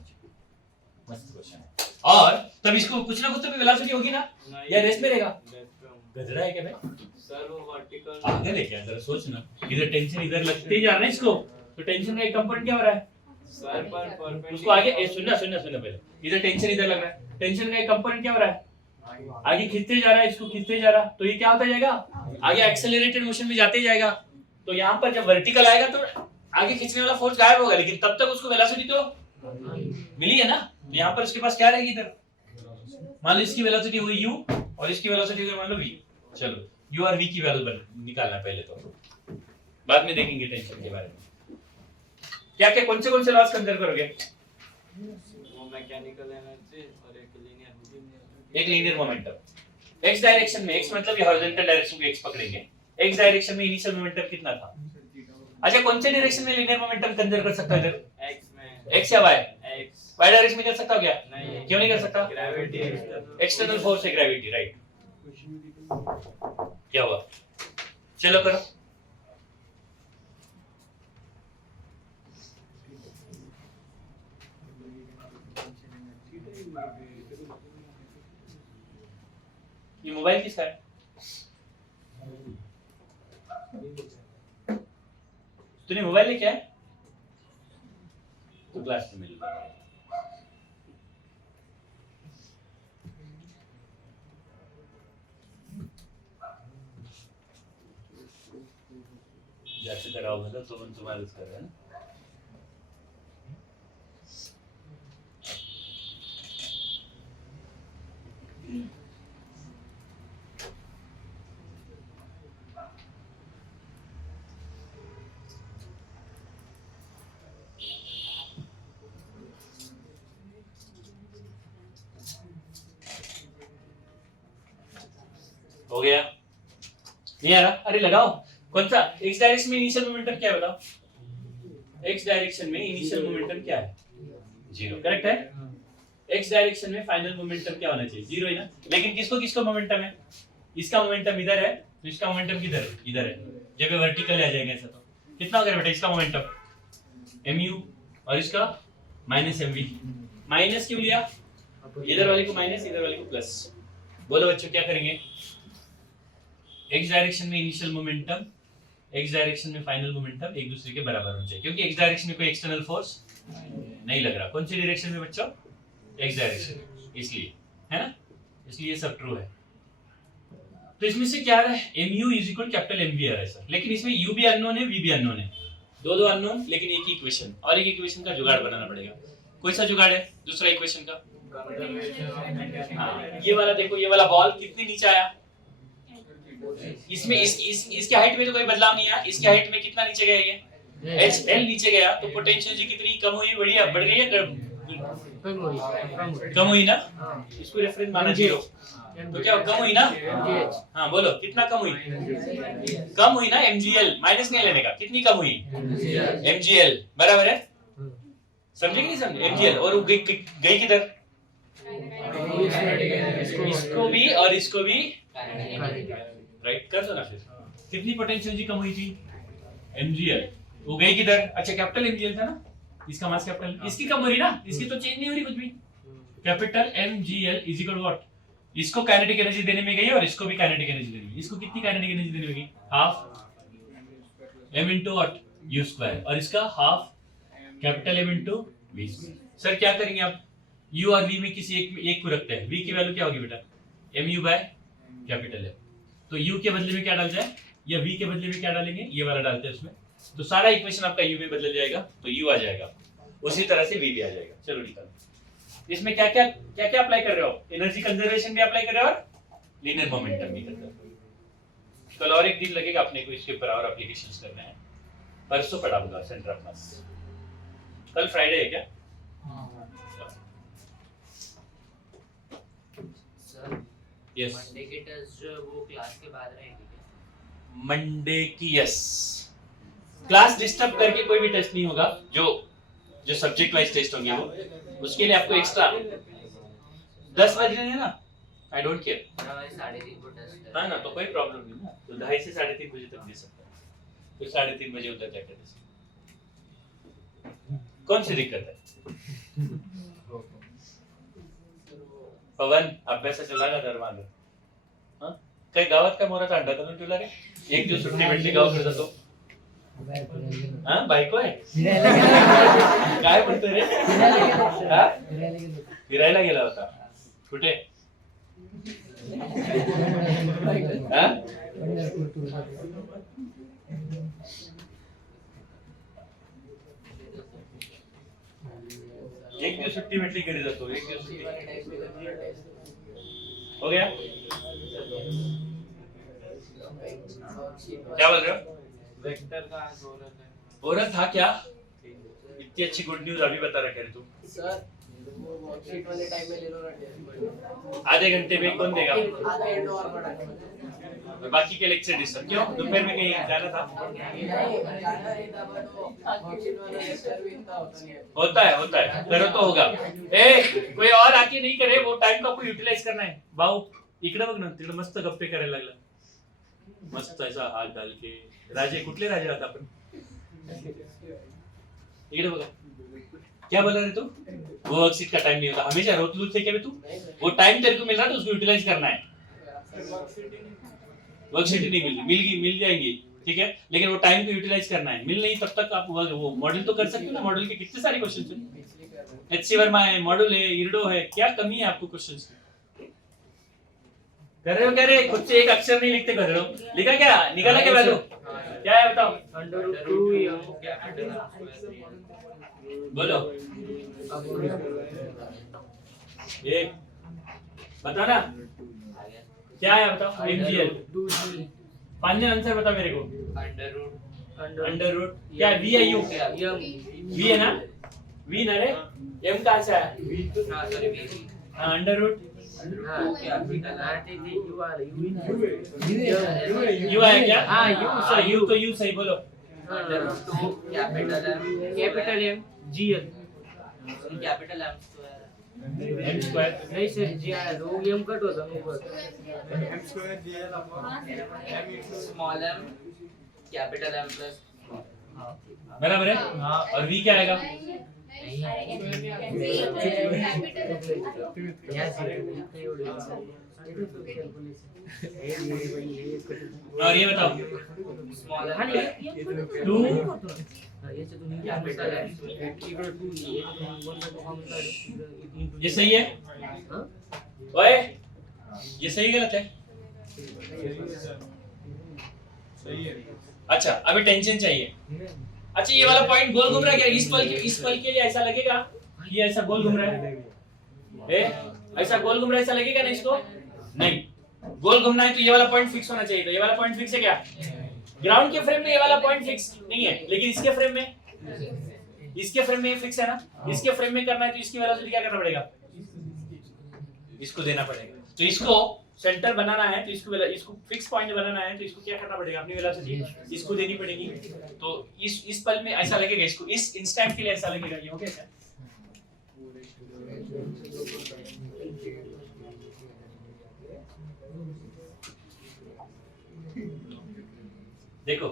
मस्त क्वेश्चन है। और तब इसको कुछ ना कुछ तो वेलोसिटी होगी ना, या रेस्ट में रहेगा? गजरा है क्या भाई? सर वो वर्टिकल पागल है क्या? जरा सोच ना, इधर टेंशन इधर लगते जा रहा है इसको, तो टेंशन का एक कंपोनेंट क्या हो रहा है? सर पर उसको आगे सुनना पहले, इधर टेंशन इधर लग रहा है, टेंशन का एक कंपोनेंट क्या हो रहा है? आगे खींचते जा रहा है, इसको खींचते जा रहा, तो ये क्या होता जाएगा? आगे एक्सेलरेटेड मोशन में जाते जाएगा। तो यहाँ पर जब वर्टिकल आएगा तो आगे खींचने वाला फोर्स गायब होगा, लेकिन तब तक उसको वेलोसिटी तो मिली है ना। यहाँ पर उसके पास क्या रहेगी? इधर मान लो इसकी वेलोसिटी हुई u और इसकी वेलोसिटी हुई मान लो v। चलो u और v की वैल्यू निकालना पहले, तो बाद में देखेंगे टेंशन के बारे में। क्या क्या कौन से लॉस कंसीडर करोगे? वो मैकेनिकल एनर्जी और एक लीनियर मोमेंटम। x डायरेक्शन में, x मतलब ये हॉरिजॉन्टल डायरेक्शन को x पकड़ेंगे, x डायरेक्शन में इनिशियल मोमेंटम कितना था? अच्छा, कौन से डायरेक्शन में लीनियर मोमेंटम कंसीडर कर सकता है इधर? x में x या y? x y डायरेक्शन में कर सकता हो क्या? नहीं, क्यों नहीं कर सकता? ग्रेविटी एक्सटर्नल फोर्स है, ग्रेविटी, राइट। क्या हुआ? चलो करो। ये मोबाइल किसका है? तूने मोबाइल लेके आया? तो क्लास में मिल जैसे कराओ मतलब तो तुम्हारे कर रहे हैं ना। हो गया? नहीं आ रहा? अरे लगाओ। कौन सा? x डायरेक्शन में इनिशियल मोमेंटम क्या है बताओ? x डायरेक्शन में इनिशियल मोमेंटम क्या है? 0, करेक्ट है? x डायरेक्शन में फाइनल मोमेंटम क्या होना चाहिए? 0 ही ना। लेकिन किसको किसको मोमेंटम है? इसका मोमेंटम इधर है, तो इसका मोमेंटम किधर है? इधर है। जब ये वर्टिकल आ जाएगा ऐसा तो कितना हो गया बेटा इसका मोमेंटम? mu और इसका -mv। माइनस क्यों लिया? इधर वाले को माइनस, इधर वाले को प्लस। बोलो बच्चों क्या करेंगे? x डायरेक्शन में इनिशियल मोमेंटम एक्स डायरेक्शन में फाइनल मोमेंटम एक दूसरे के बराबर होना चाहिए, क्योंकि एक्स डायरेक्शन में कोई एक्सटर्नल फोर्स नहीं लग रहा। कौन सी डायरेक्शन में बच्चों? एक्स डायरेक्शन, इसलिए है ना, इसलिए ये सब ट्रू है। तो इसमें से क्या आ रहा है? mu is equal capital MV आ रहा है सर, लेकिन इसमें u भी अननोन है, v भी अननोन है, दो अननोन, लेकिन एक ही इक्वेशन, और एक इक्वेशन का जुगाड़ बनाना पड़ेगा। कोई सा जुगाड़ है दूसरा इक्वेशन का? हाँ, ये वाला देखो, ये वाला बॉल कितने नीचे आया? इसमें इसके हाइट में तो कोई बदलाव नहीं आया, इसके हाइट में कितना नीचे गया ये? HL नीचे गया, तो पोटेंशियल जी कितनी कम हुई? बढ़िया, बढ़ गई है, कम हुई ना? इसको रेफरेंस माना 0, तो क्या कम हुई ना? हाँ बोलो, कितना कम हुई? कम हुई ना, MGL, माइनस नहीं लेने का, कितनी कम हुई? MGL, बराबर है, समझे कि नहीं समझे? MGL, और वो गई किधर? इसको भी और इसको भी राइट कर दो ना। फिर कितनी पोटेंशियल जी कम हुई थी? MGL, वो गई किधर? अच्छा कैपिटल MGL था ना, इसका मास कैपिटल, इसकी कम हो रही ना, इसकी तो चेंज नहीं हो रही कुछ भी। Capital MGL is equal what? इसको काइनेटिक एनर्जी देने में गई और इसको भी काइनेटिक एनर्जी देनी है। इसको कितनी काइनेटिक एनर्जी देने में गई? Half m into what? u square, और इसका half capital M into v square. Sir क्या करेंगे आप? u और v में किसी एक को रखते हैं, v की वैल्यू क्या होगी बेटा? mu by capital M। तो u के बदले में क्या डाल जाए, या v के बदले में क्या डालेंगे? ये वाला डालते हैं उसमें, तो सारा इक्वेशन आपका u में बदल जाएगा, तो u आ जाएगा, उसी तरह से v भी आ जाएगा। चलो निकालो, इसमें क्या क्या अप्लाई कर रहे हो? एनर्जी कंजर्वेशन भी अप्लाई कर रहे हो और लीनियर मोमेंटम भी कर रहे हो। कल और एक दिन लगेगा अपने को इसके ऊपर और एप्लीकेशंस करने हैं, परसों पढ़ाऊंगा सेंटर ऑफ मास। कल फ्राइडे है क्या? सर यस, मंडे की टेस्ट जो है वो क्लास के बाद रहेगी क्या? मंडे की यस, क्लास डिस्टर्ब करके कोई भी टेस्ट नहीं होगा, जो सब्जेक्ट वाइज टेस्ट होंगे वो, उसके लिए आपको एक्स्ट्रा 10 बज रहे हैं ना, आई डोंट केयर, 3:30 को टेस्ट है। हाँ ना, तो कोई प्रॉब्लम नहीं ना, तो 2:30 से 3:30 बजे तक दे सकता है, तो 3:30 बजे होता है क्या? कौन सी दिक्कत है? पवन अभ्यासाच्या लागा दरमाग, काही गावात काय मोराचा अंडा घालून ठेवला रे? एक दिवस सुट्टी भेटली गावाकडे जातो, हा बायको आहे काय म्हणतोय रे? हा? फिरायला गेला होता, कुठे? हा? एक दिवस सुट्टी भेटली घरी जातो, एक दिवस सुट्टी हो गया। क्या बोल रहे हो? वेक्टर का औरत था क्या? इतनी अच्छी गुड न्यूज अभी बता रखा है तू। सर वो वर्कशीट वाले टाइम में ले लो ना टेस्ट, आधे घंटे में कौन देगा? आधा घंटा और बढ़ा के बाकी के लेक्चर डिस्टर्ब क्यों? दोपहर में कहीं जाना था? नहीं जाना नहीं था, बट वो वर्कशीट वाला लेक्चर भी इतना होता नहीं है। होता है करो तो होगा। ए कोई और आके नहीं करे, वो टाइम को आपको यूटिलाइज करना है। भाऊ इकडे बघ ना, तिकडे मस्त गप्पे करायला लागला, मस्त ऐसा हात डाल के। राजे कुठले राजे आहात आपण? इकडे बघा, क्या बोला रे तू? वो वर्कशीट का टाइम नहीं होता, हमेशा रोत लूट थे क्या बे तू? वो टाइम तेरे को मिल रहा है तो उसको यूटिलाइज करना है। वर्कशीट नहीं मिल जाएंगी, ठीक है, लेकिन वो टाइम को यूटिलाइज करना है। मिल नहीं तब तक आप वो मॉडल तो कर सकते हो ना। मॉडल के कितने सारे क्वेश्चन हैं, HC वर्मा है, मॉडल है, इर्डो है, क्या कमी है आपको क्वेश्चंस की? कर रहे हो क्या रे? खुद से एक अक्षर नहीं लिखते कर रहे हो। लिखा क्या? निकाला क्या वैल्यू? क्या है बताओ? बोलो ये बता ना, क्या है बताओ? MGL फाइनल आंसर बता मेरे को। अंडर रूट क्या? V है U? V है ना? V ना रे? M कहाँ से आया? अंडर रूट U आया क्या? हाँ U तो U सही बोलो। Capital M GL capital M square नहीं सर जी आया तो M कट होता small m capital M plus बराबर है। और V क्या आएगा? और ये बताओ टू ये सही है ओए ये सही गलत है अच्छा अभी टेंशन चाहिए अच्छा ये वाला पॉइंट गोल घूम रहा है क्या इस पल के लिए ऐसा लगेगा कि ऐसा गोल घूम रहा है ऐसा गोल घूम रहा है ऐसा लगेगा ना इसको नहीं गोल घूमना है तो ये वाला पॉइंट फिक्स होना चाहिए तो ये वाला पॉइंट फिक्स है क्या ग्राउंड के फ्रेम में ये वाला पॉइंट फिक्स नहीं है लेकिन इसके फ्रेम में ये फिक्स है ना इसके फ्रेम में करना है तो इसकी वेलोसिटी क्या करना पड़ेगा इसको देना पड़ेगा तो इसको सेंटर बनाना है तो इसको फिक्स पॉइंट बनाना है तो इसको क्या करना पड़ेगा अपनी वेलोसिटी इसको देनी पड़ेगी तो इस पल में ऐसा लगेगा इसको इस इंस्टेंट के लिए ऐसा लगेगा ये ओके क्या देखो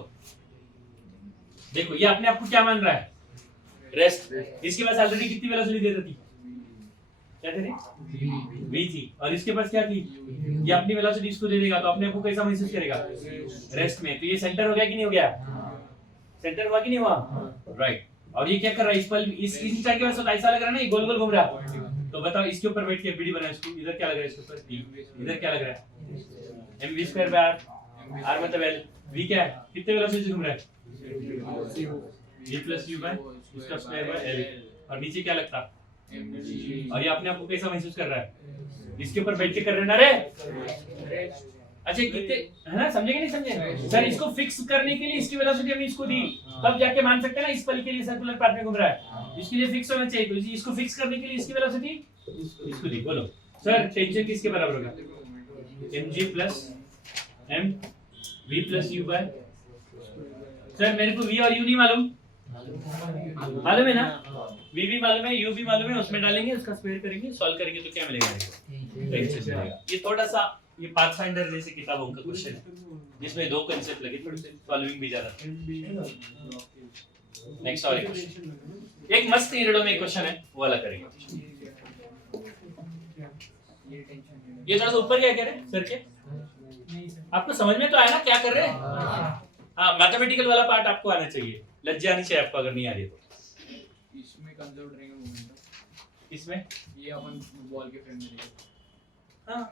देखो ये अपने आप को क्या मान रहा है रेस्ट इसके पास ऑलरेडी कितनी वेलोसिटी दे रही थी क्या थी v थी और इसके पास क्या थी ये अपनी वेलोसिटी इसको दे देगा तो अपने आप को कैसा महसूस करेगा रेस्ट में तो ये सेंटर हो गया कि नहीं हो गया सेंटर हुआ कि नहीं हुआ राइट और ये क्या कर रहा है इस पल इस इंस्टेंट के पास ऐसा लग रहा है ना ये गोल गोल घूम रहा तो बताओ इसके ऊपर बैठ के बीडी बना इसको इधर क्या लग रहा है इसके ऊपर इधर क्या लग रहा है mv2/r r मतलब l v क्या है कितने वेलोसिटी से घूम रहा है v + u बाय इसका स्क्वायर बाय l और नीचे क्या लगता और ये अपने आप को कैसा महसूस कर रहा है इसके ऊपर बैठ के कर रहे हैं ना रे अच्छा कितने है ना समझे कि नहीं समझे सर इसको फिक्स करने के लिए इसकी वेलोसिटी हमने इसको दी तब जाके मान सकते हैं ना इस पल के लिए सर्कुलर पाथ में घूम रहा है इसके लिए फिक्स होना चाहिए तो इसको फिक्स करने के लिए इसकी वेलोसिटी इसको दी बोलो सर टेंशन किसके बराबर होगा mg + m v + u by sir मेरे को v और u नहीं मालूम मालूम है ना v भी मालूम है u भी मालूम है उसमें डालेंगे उसका स्क्वायर करेंगे सॉल्व करेंगे तो क्या मिलेगा टेंशन मिलेगा ये थोड़ा सा ये पाथफाइंडर जैसे किताबों का क्वेश्चन है जिसमें दो कांसेप्ट लगे थोड़े से सॉल्विंग भी ज्यादा नेक्स्ट और एक मस्त इरडो में क्वेश्चन है वो वाला करेंगे ये थोड़ा सा ऊपर क्या कह रहे हैं सर के आपको समझ में तो आया ना क्या कर रहे हैं हाँ मैथमेटिकल वाला पार्ट आपको आना चाहिए लज्जा आनी चाहिए आपको अगर नहीं आ रही तो इसमें कंजर्व रहेंगे मोमेंटम इसमें ये अपन बॉल के फ्रेम में देखेंगे हाँ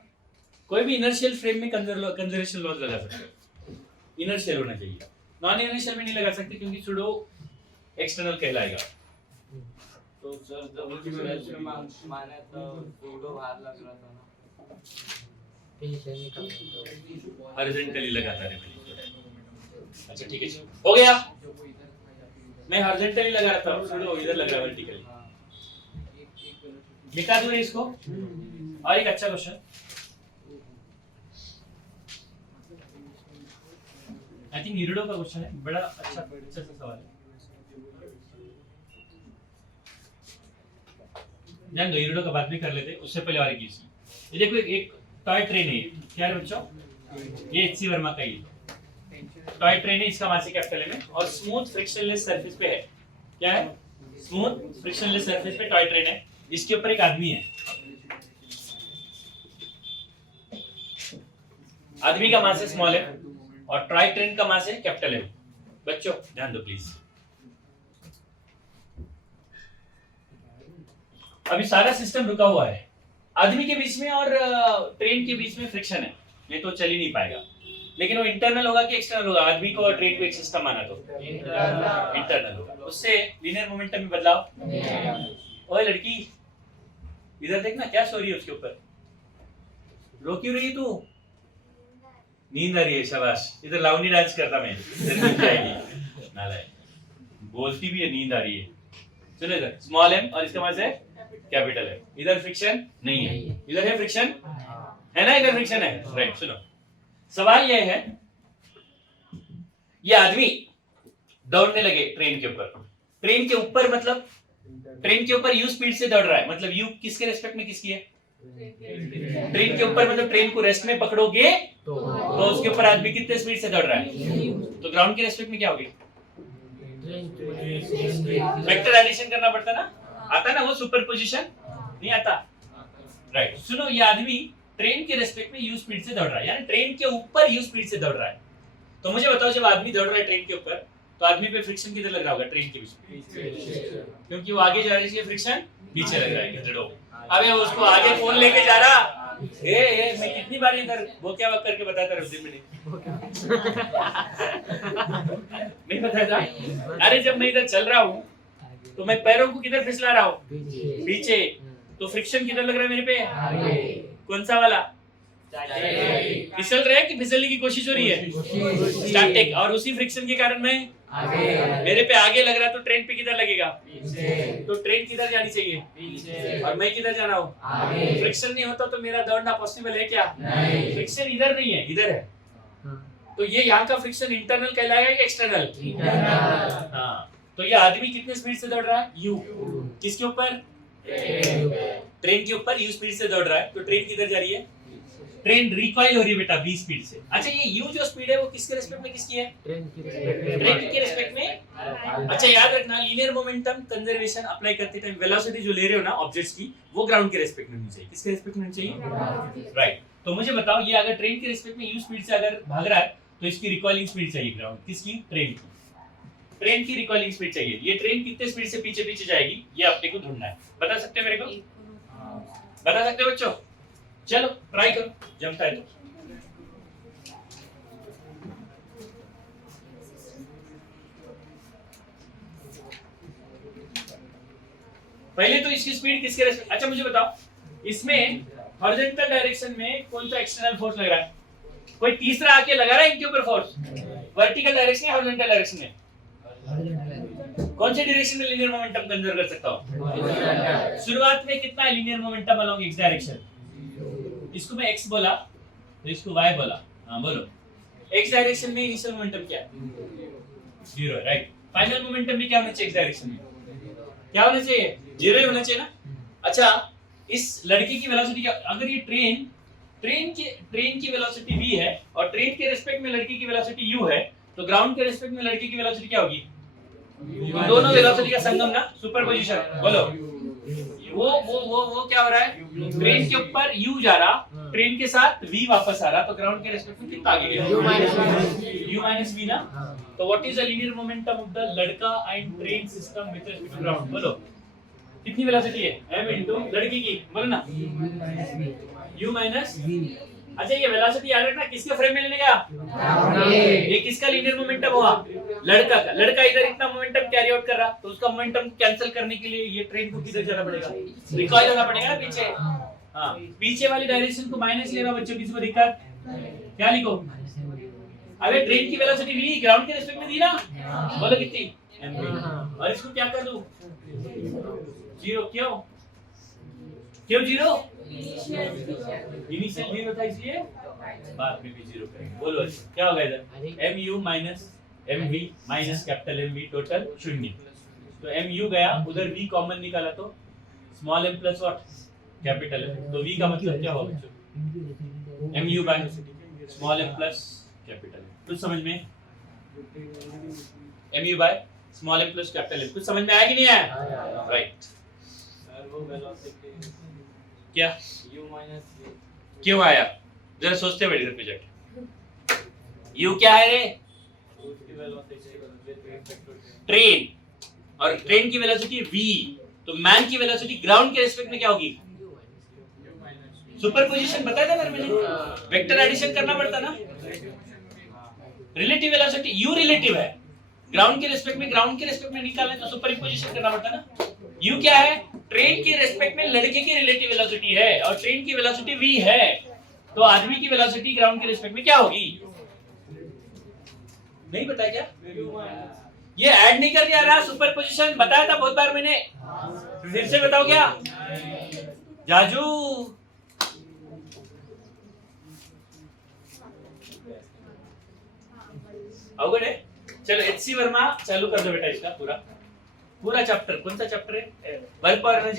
कोई भी इनर्शियल फ्रेम में कंजर्वेशन लॉज लगा सकते हो इनर्शियल होना चाहिए नॉन इनर्शियल में नहीं लगा सकते क्योंकि सुडो एक्सटर्नल कहलाएगा तो सर जब उसमें माने तो सूडो बाहर लग रहा था ना हॉरिजॉन्टली लगाता है अच्छा ठीक है हो गया मैं हॉरिजॉन्टली लगा रहा था सुडो इधर लग रहा है वर्टिकली लिखा दूं इसको और एक अच्छा क्वेश्चन आई थिंक यूरिडो का क्वेश्चन है बड़ा अच्छा सा सवाल है जान दो यूरिडो का बात भी कर लेते उससे पहले और एक चीज ये देखो एक टॉय ट्रेन है क्या है बच्चों ये एचसी वर्मा का ही टॉय ट्रेन है इसका मास कैपिटल में और स्मूथ फ्रिक्शनलेस सरफेस पे है क्या है स्मूथ फ्रिक्शनलेस सरफेस पे टॉय ट्रेन है इसके ऊपर एक आदमी है आदमी का मास स्मॉल है और टॉय ट्रेन का मास है कैपिटल है बच्चों ध्यान दो प्लीज अभी सारा सिस्टम रुका हुआ है आदमी के बीच में और ट्रेन के बीच में फ्रिक्शन है ये तो चल ही नहीं पाएगा लेकिन वो इंटरनल होगा कि एक्सटर्नल होगा आदमी को और ट्रेन को एक सिस्टम माना तो इंटरनल होगा उससे लीनियर मोमेंटम में बदलाव ओए लड़की इधर देखना क्या सो रही है उसके ऊपर रो क्यों रही है तू नींद आ रही है शाबाश इधर लावनी डांस करता मैं इधर नींद आएगी नालायक बोलती भी है नींद आ रही है चलो इधर स्मॉल एम और इसका मास है कैपिटल है इधर फ्रिक्शन नहीं है इधर है फ्रिक्शन है ना इधर फ्रिक्शन है राइट सुनो सवाल यह है ये आदमी दौड़ने लगे ट्रेन के ऊपर मतलब ट्रेन के ऊपर यू स्पीड से दौड़ रहा है मतलब यू किसके रेस्पेक्ट में किसकी है ट्रेन के ऊपर मतलब ट्रेन को रेस्ट में पकड़ोगे तो उसके ऊपर आदमी कितने स्पीड से दौड़ रहा है तो ग्राउंड के रेस्पेक्ट में क्या होगी वेक्टर एडिशन करना पड़ता ना आता ना वो सुपरपोजिशन नहीं आता राइट सुनो ये आदमी ट्रेन के रेस्पेक्ट में यू स्पीड से दौड़ रहा है, यानी ट्रेन के ऊपर यू स्पीड से दौड़ रहा है। तो मुझे बताओ जब आदमी दौड़ रहा है ट्रेन के ऊपर तो आदमी पे फ्रिक्शन किधर लग रहा होगा? ट्रेन के बीच में, क्योंकि वो आगे जा रहा है इसलिए फ्रिक्शन नीचे लग रहा है। गधड़ों, अबे उसको आगे कौन लेके जा रहा? मैं कितनी बार इधर वो क्या करके बताता रहा दिन में नहीं बताया था। अरे जब मैं इधर चल रहा हूँ तो मैं पैरों को किधर फिसला रहा हूँ? पीछे। तो फ्रिक्शन किधर लग रहा है मेरे पे? कौन सा वाला? फिसल रहा है कि फिसलने की कोशिश हो रही है? स्टैटिक। और उसी फ्रिक्शन के कारण मैं मेरे पे आगे लग रहा है, तो ट्रेन पे किधर लगेगा? तो ट्रेन किधर जानी चाहिए? और मैं किधर जाना हूँ? फ्रिक्शन नहीं होता तो मेरा दौड़ना पॉसिबल है क्या? फ्रिक्शन इधर नहीं है, इधर है। तो ये यहाँ का फ्रिक्शन इंटरनल कहलाएगा या एक्सटर्नल? हाँ। तो ये आदमी कितने स्पीड से दौड़ रहा है? यू। किसके ऊपर? ट्रेन के ऊपर यू स्पीड से दौड़ रहा है। तो ट्रेन किधर जा रही है? ट्रेन रिकॉइल हो रही है बेटा v स्पीड से। अच्छा, ये u जो स्पीड है वो किसके रिस्पेक्ट में किसकी है? ट्रेन के रिस्पेक्ट में। अच्छा, याद रखना लीनियर मोमेंटम कंजर्वेशन अप्लाई करते टाइम वेलोसिटी जो ले रहे हो ना ऑब्जेक्ट्स की, वो ग्राउंड के रिस्पेक्ट में होनी चाहिए। किसके रिस्पेक्ट में होनी चाहिए? राइट। तो मुझे बताओ, ये अगर ट्रेन के रिस्पेक्ट में u स्पीड से अगर भाग रहा है तो इसकी रिकॉइलिंग स्पीड चाहिए ग्राउंड किसकी? ट्रेन की। ट्रेन की रिकॉइलिंग स्पीड चाहिए। ये ट्रेन कितने स्पीड से पीछे पीछे जाएगी ये अपने को ढूंढना है। बता सकते हो मेरे को? बता सकते हो बच्चों? चलो ट्राई करो, जमता है तो। पहले तो इसकी स्पीड किसके रेस्पेक्ट? अच्छा मुझे बताओ, इसमें हॉरिजॉन्टल डायरेक्शन में कौन सा एक्सटर्नल फोर्स लग रहा है? कोई तीसरा आके लगा रहा है इनके ऊपर फोर्स? वर्टिकल डायरेक्शन या हॉरिजॉन्टल डायरेक्शन में? कौन से डायरेक्शन में लीनियर मोमेंटम कंजर्व कर सकता हूं? शुरुआत में कितना है linear momentum along x direction? इसको मैं x बोला तो इसको y बोला। हाँ बोलो, x डायरेक्शन में इनिशियल मोमेंटम क्या है? 0 है, राइट। फाइनल मोमेंटम भी क्या होना चाहिए? x डायरेक्शन में क्या होना चाहिए? 0 ही होना चाहिए ना। अच्छा, इस लड़के की वेलोसिटी क्या? अगर ये ट्रेन की वेलोसिटी v है और ट्रेन के रिस्पेक्ट में लड़के की वेलोसिटी u है, तो ग्राउंड के रिस्पेक्ट में लड़के की वेलोसिटी क्या होगी? दोनों वेलोसिटी का संगम ना, सुपरपोजिशन। बोलो, वो क्या हो रहा है? ट्रेन के ऊपर u जा रहा, ट्रेन के साथ v वापस आ रहा, तो ग्राउंड के रिस्पेक्ट में कितना आगे गया? u minus v ना। तो what is the linear momentum of the लड़का and train system with respect to ground? बोलो, कितनी वेलोसिटी है? m इनटू लड़की की, बोलो ना, u minus v। अच्छा, ये वेलोसिटी याद रखना किसके फ्रेम में लेने गया? ये किसका लीनियर मोमेंटम हुआ? लड़का का। लड़का इधर इतना मोमेंटम कैरी आउट कर रहा, तो उसका मोमेंटम कैंसिल करने के लिए ये ट्रेन को किधर जाना पड़ेगा? रिकॉइल होना पड़ेगा ना पीछे। हाँ, पीछे वाली डायरेक्शन को माइनस लेना बच्चों, किसी को दिक्कत? क्या लिखो? अबे ट्रेन की वेलोसिटी v ग्राउंड के रिस्पेक्ट में दी ना, बोलो कितनी? mv। और इसको क्या कर दूं? 0। क्यों 0? इनिशियल 0 था इसलिए बाद में भी 0 करेंगे। बोलो क्या होगा इधर? mu minus mv minus capital mv total 0। तो mu गया, उधर v कॉमन निकाला तो small m plus what? Capital m। तो v का मतलब क्या होगा बच्चों? mu by small m plus capital m। कुछ समझ में? mu by small m plus capital m। कुछ समझ में आया कि नहीं आया? राइट। वो वेलोसिटी क्या u minus v क्यों आया? जरा सोचते बैठ इधर पे जाके। u क्या है रे? उसकी velocity with respect to train, और ट्रेन की वेलोसिटी v, तो मैन की वेलोसिटी ग्राउंड के रिस्पेक्ट में क्या होगी? सुपरपोजिशन बताया था ना मैंने, वेक्टर एडिशन करना पड़ता ना। रिलेटिव वेलोसिटी u रिलेटिव है, ग्राउंड के रिस्पेक्ट में निकालना है तो सुपरपोजिशन करना पड़ता ना। u क्या है? ट्रेन के रिस्पेक्ट में लड़के की रिलेटिव वेलोसिटी है और ट्रेन की वेलोसिटी v है, तो आदमी की वेलोसिटी ग्राउंड के रिस्पेक्ट में क्या होगी? नहीं बताया क्या? ये ऐड नहीं कर रहा, सुपरपोजिशन बताया था बहुत बार मैंने। फिर से बताओ क्या? जाजू अवगढ़ है। चलो HC वर्मा चालू कर दो बेटा, इसका पूरा चैप्टर। कौन सा चैप्टर है? वर्क और एनर्जी।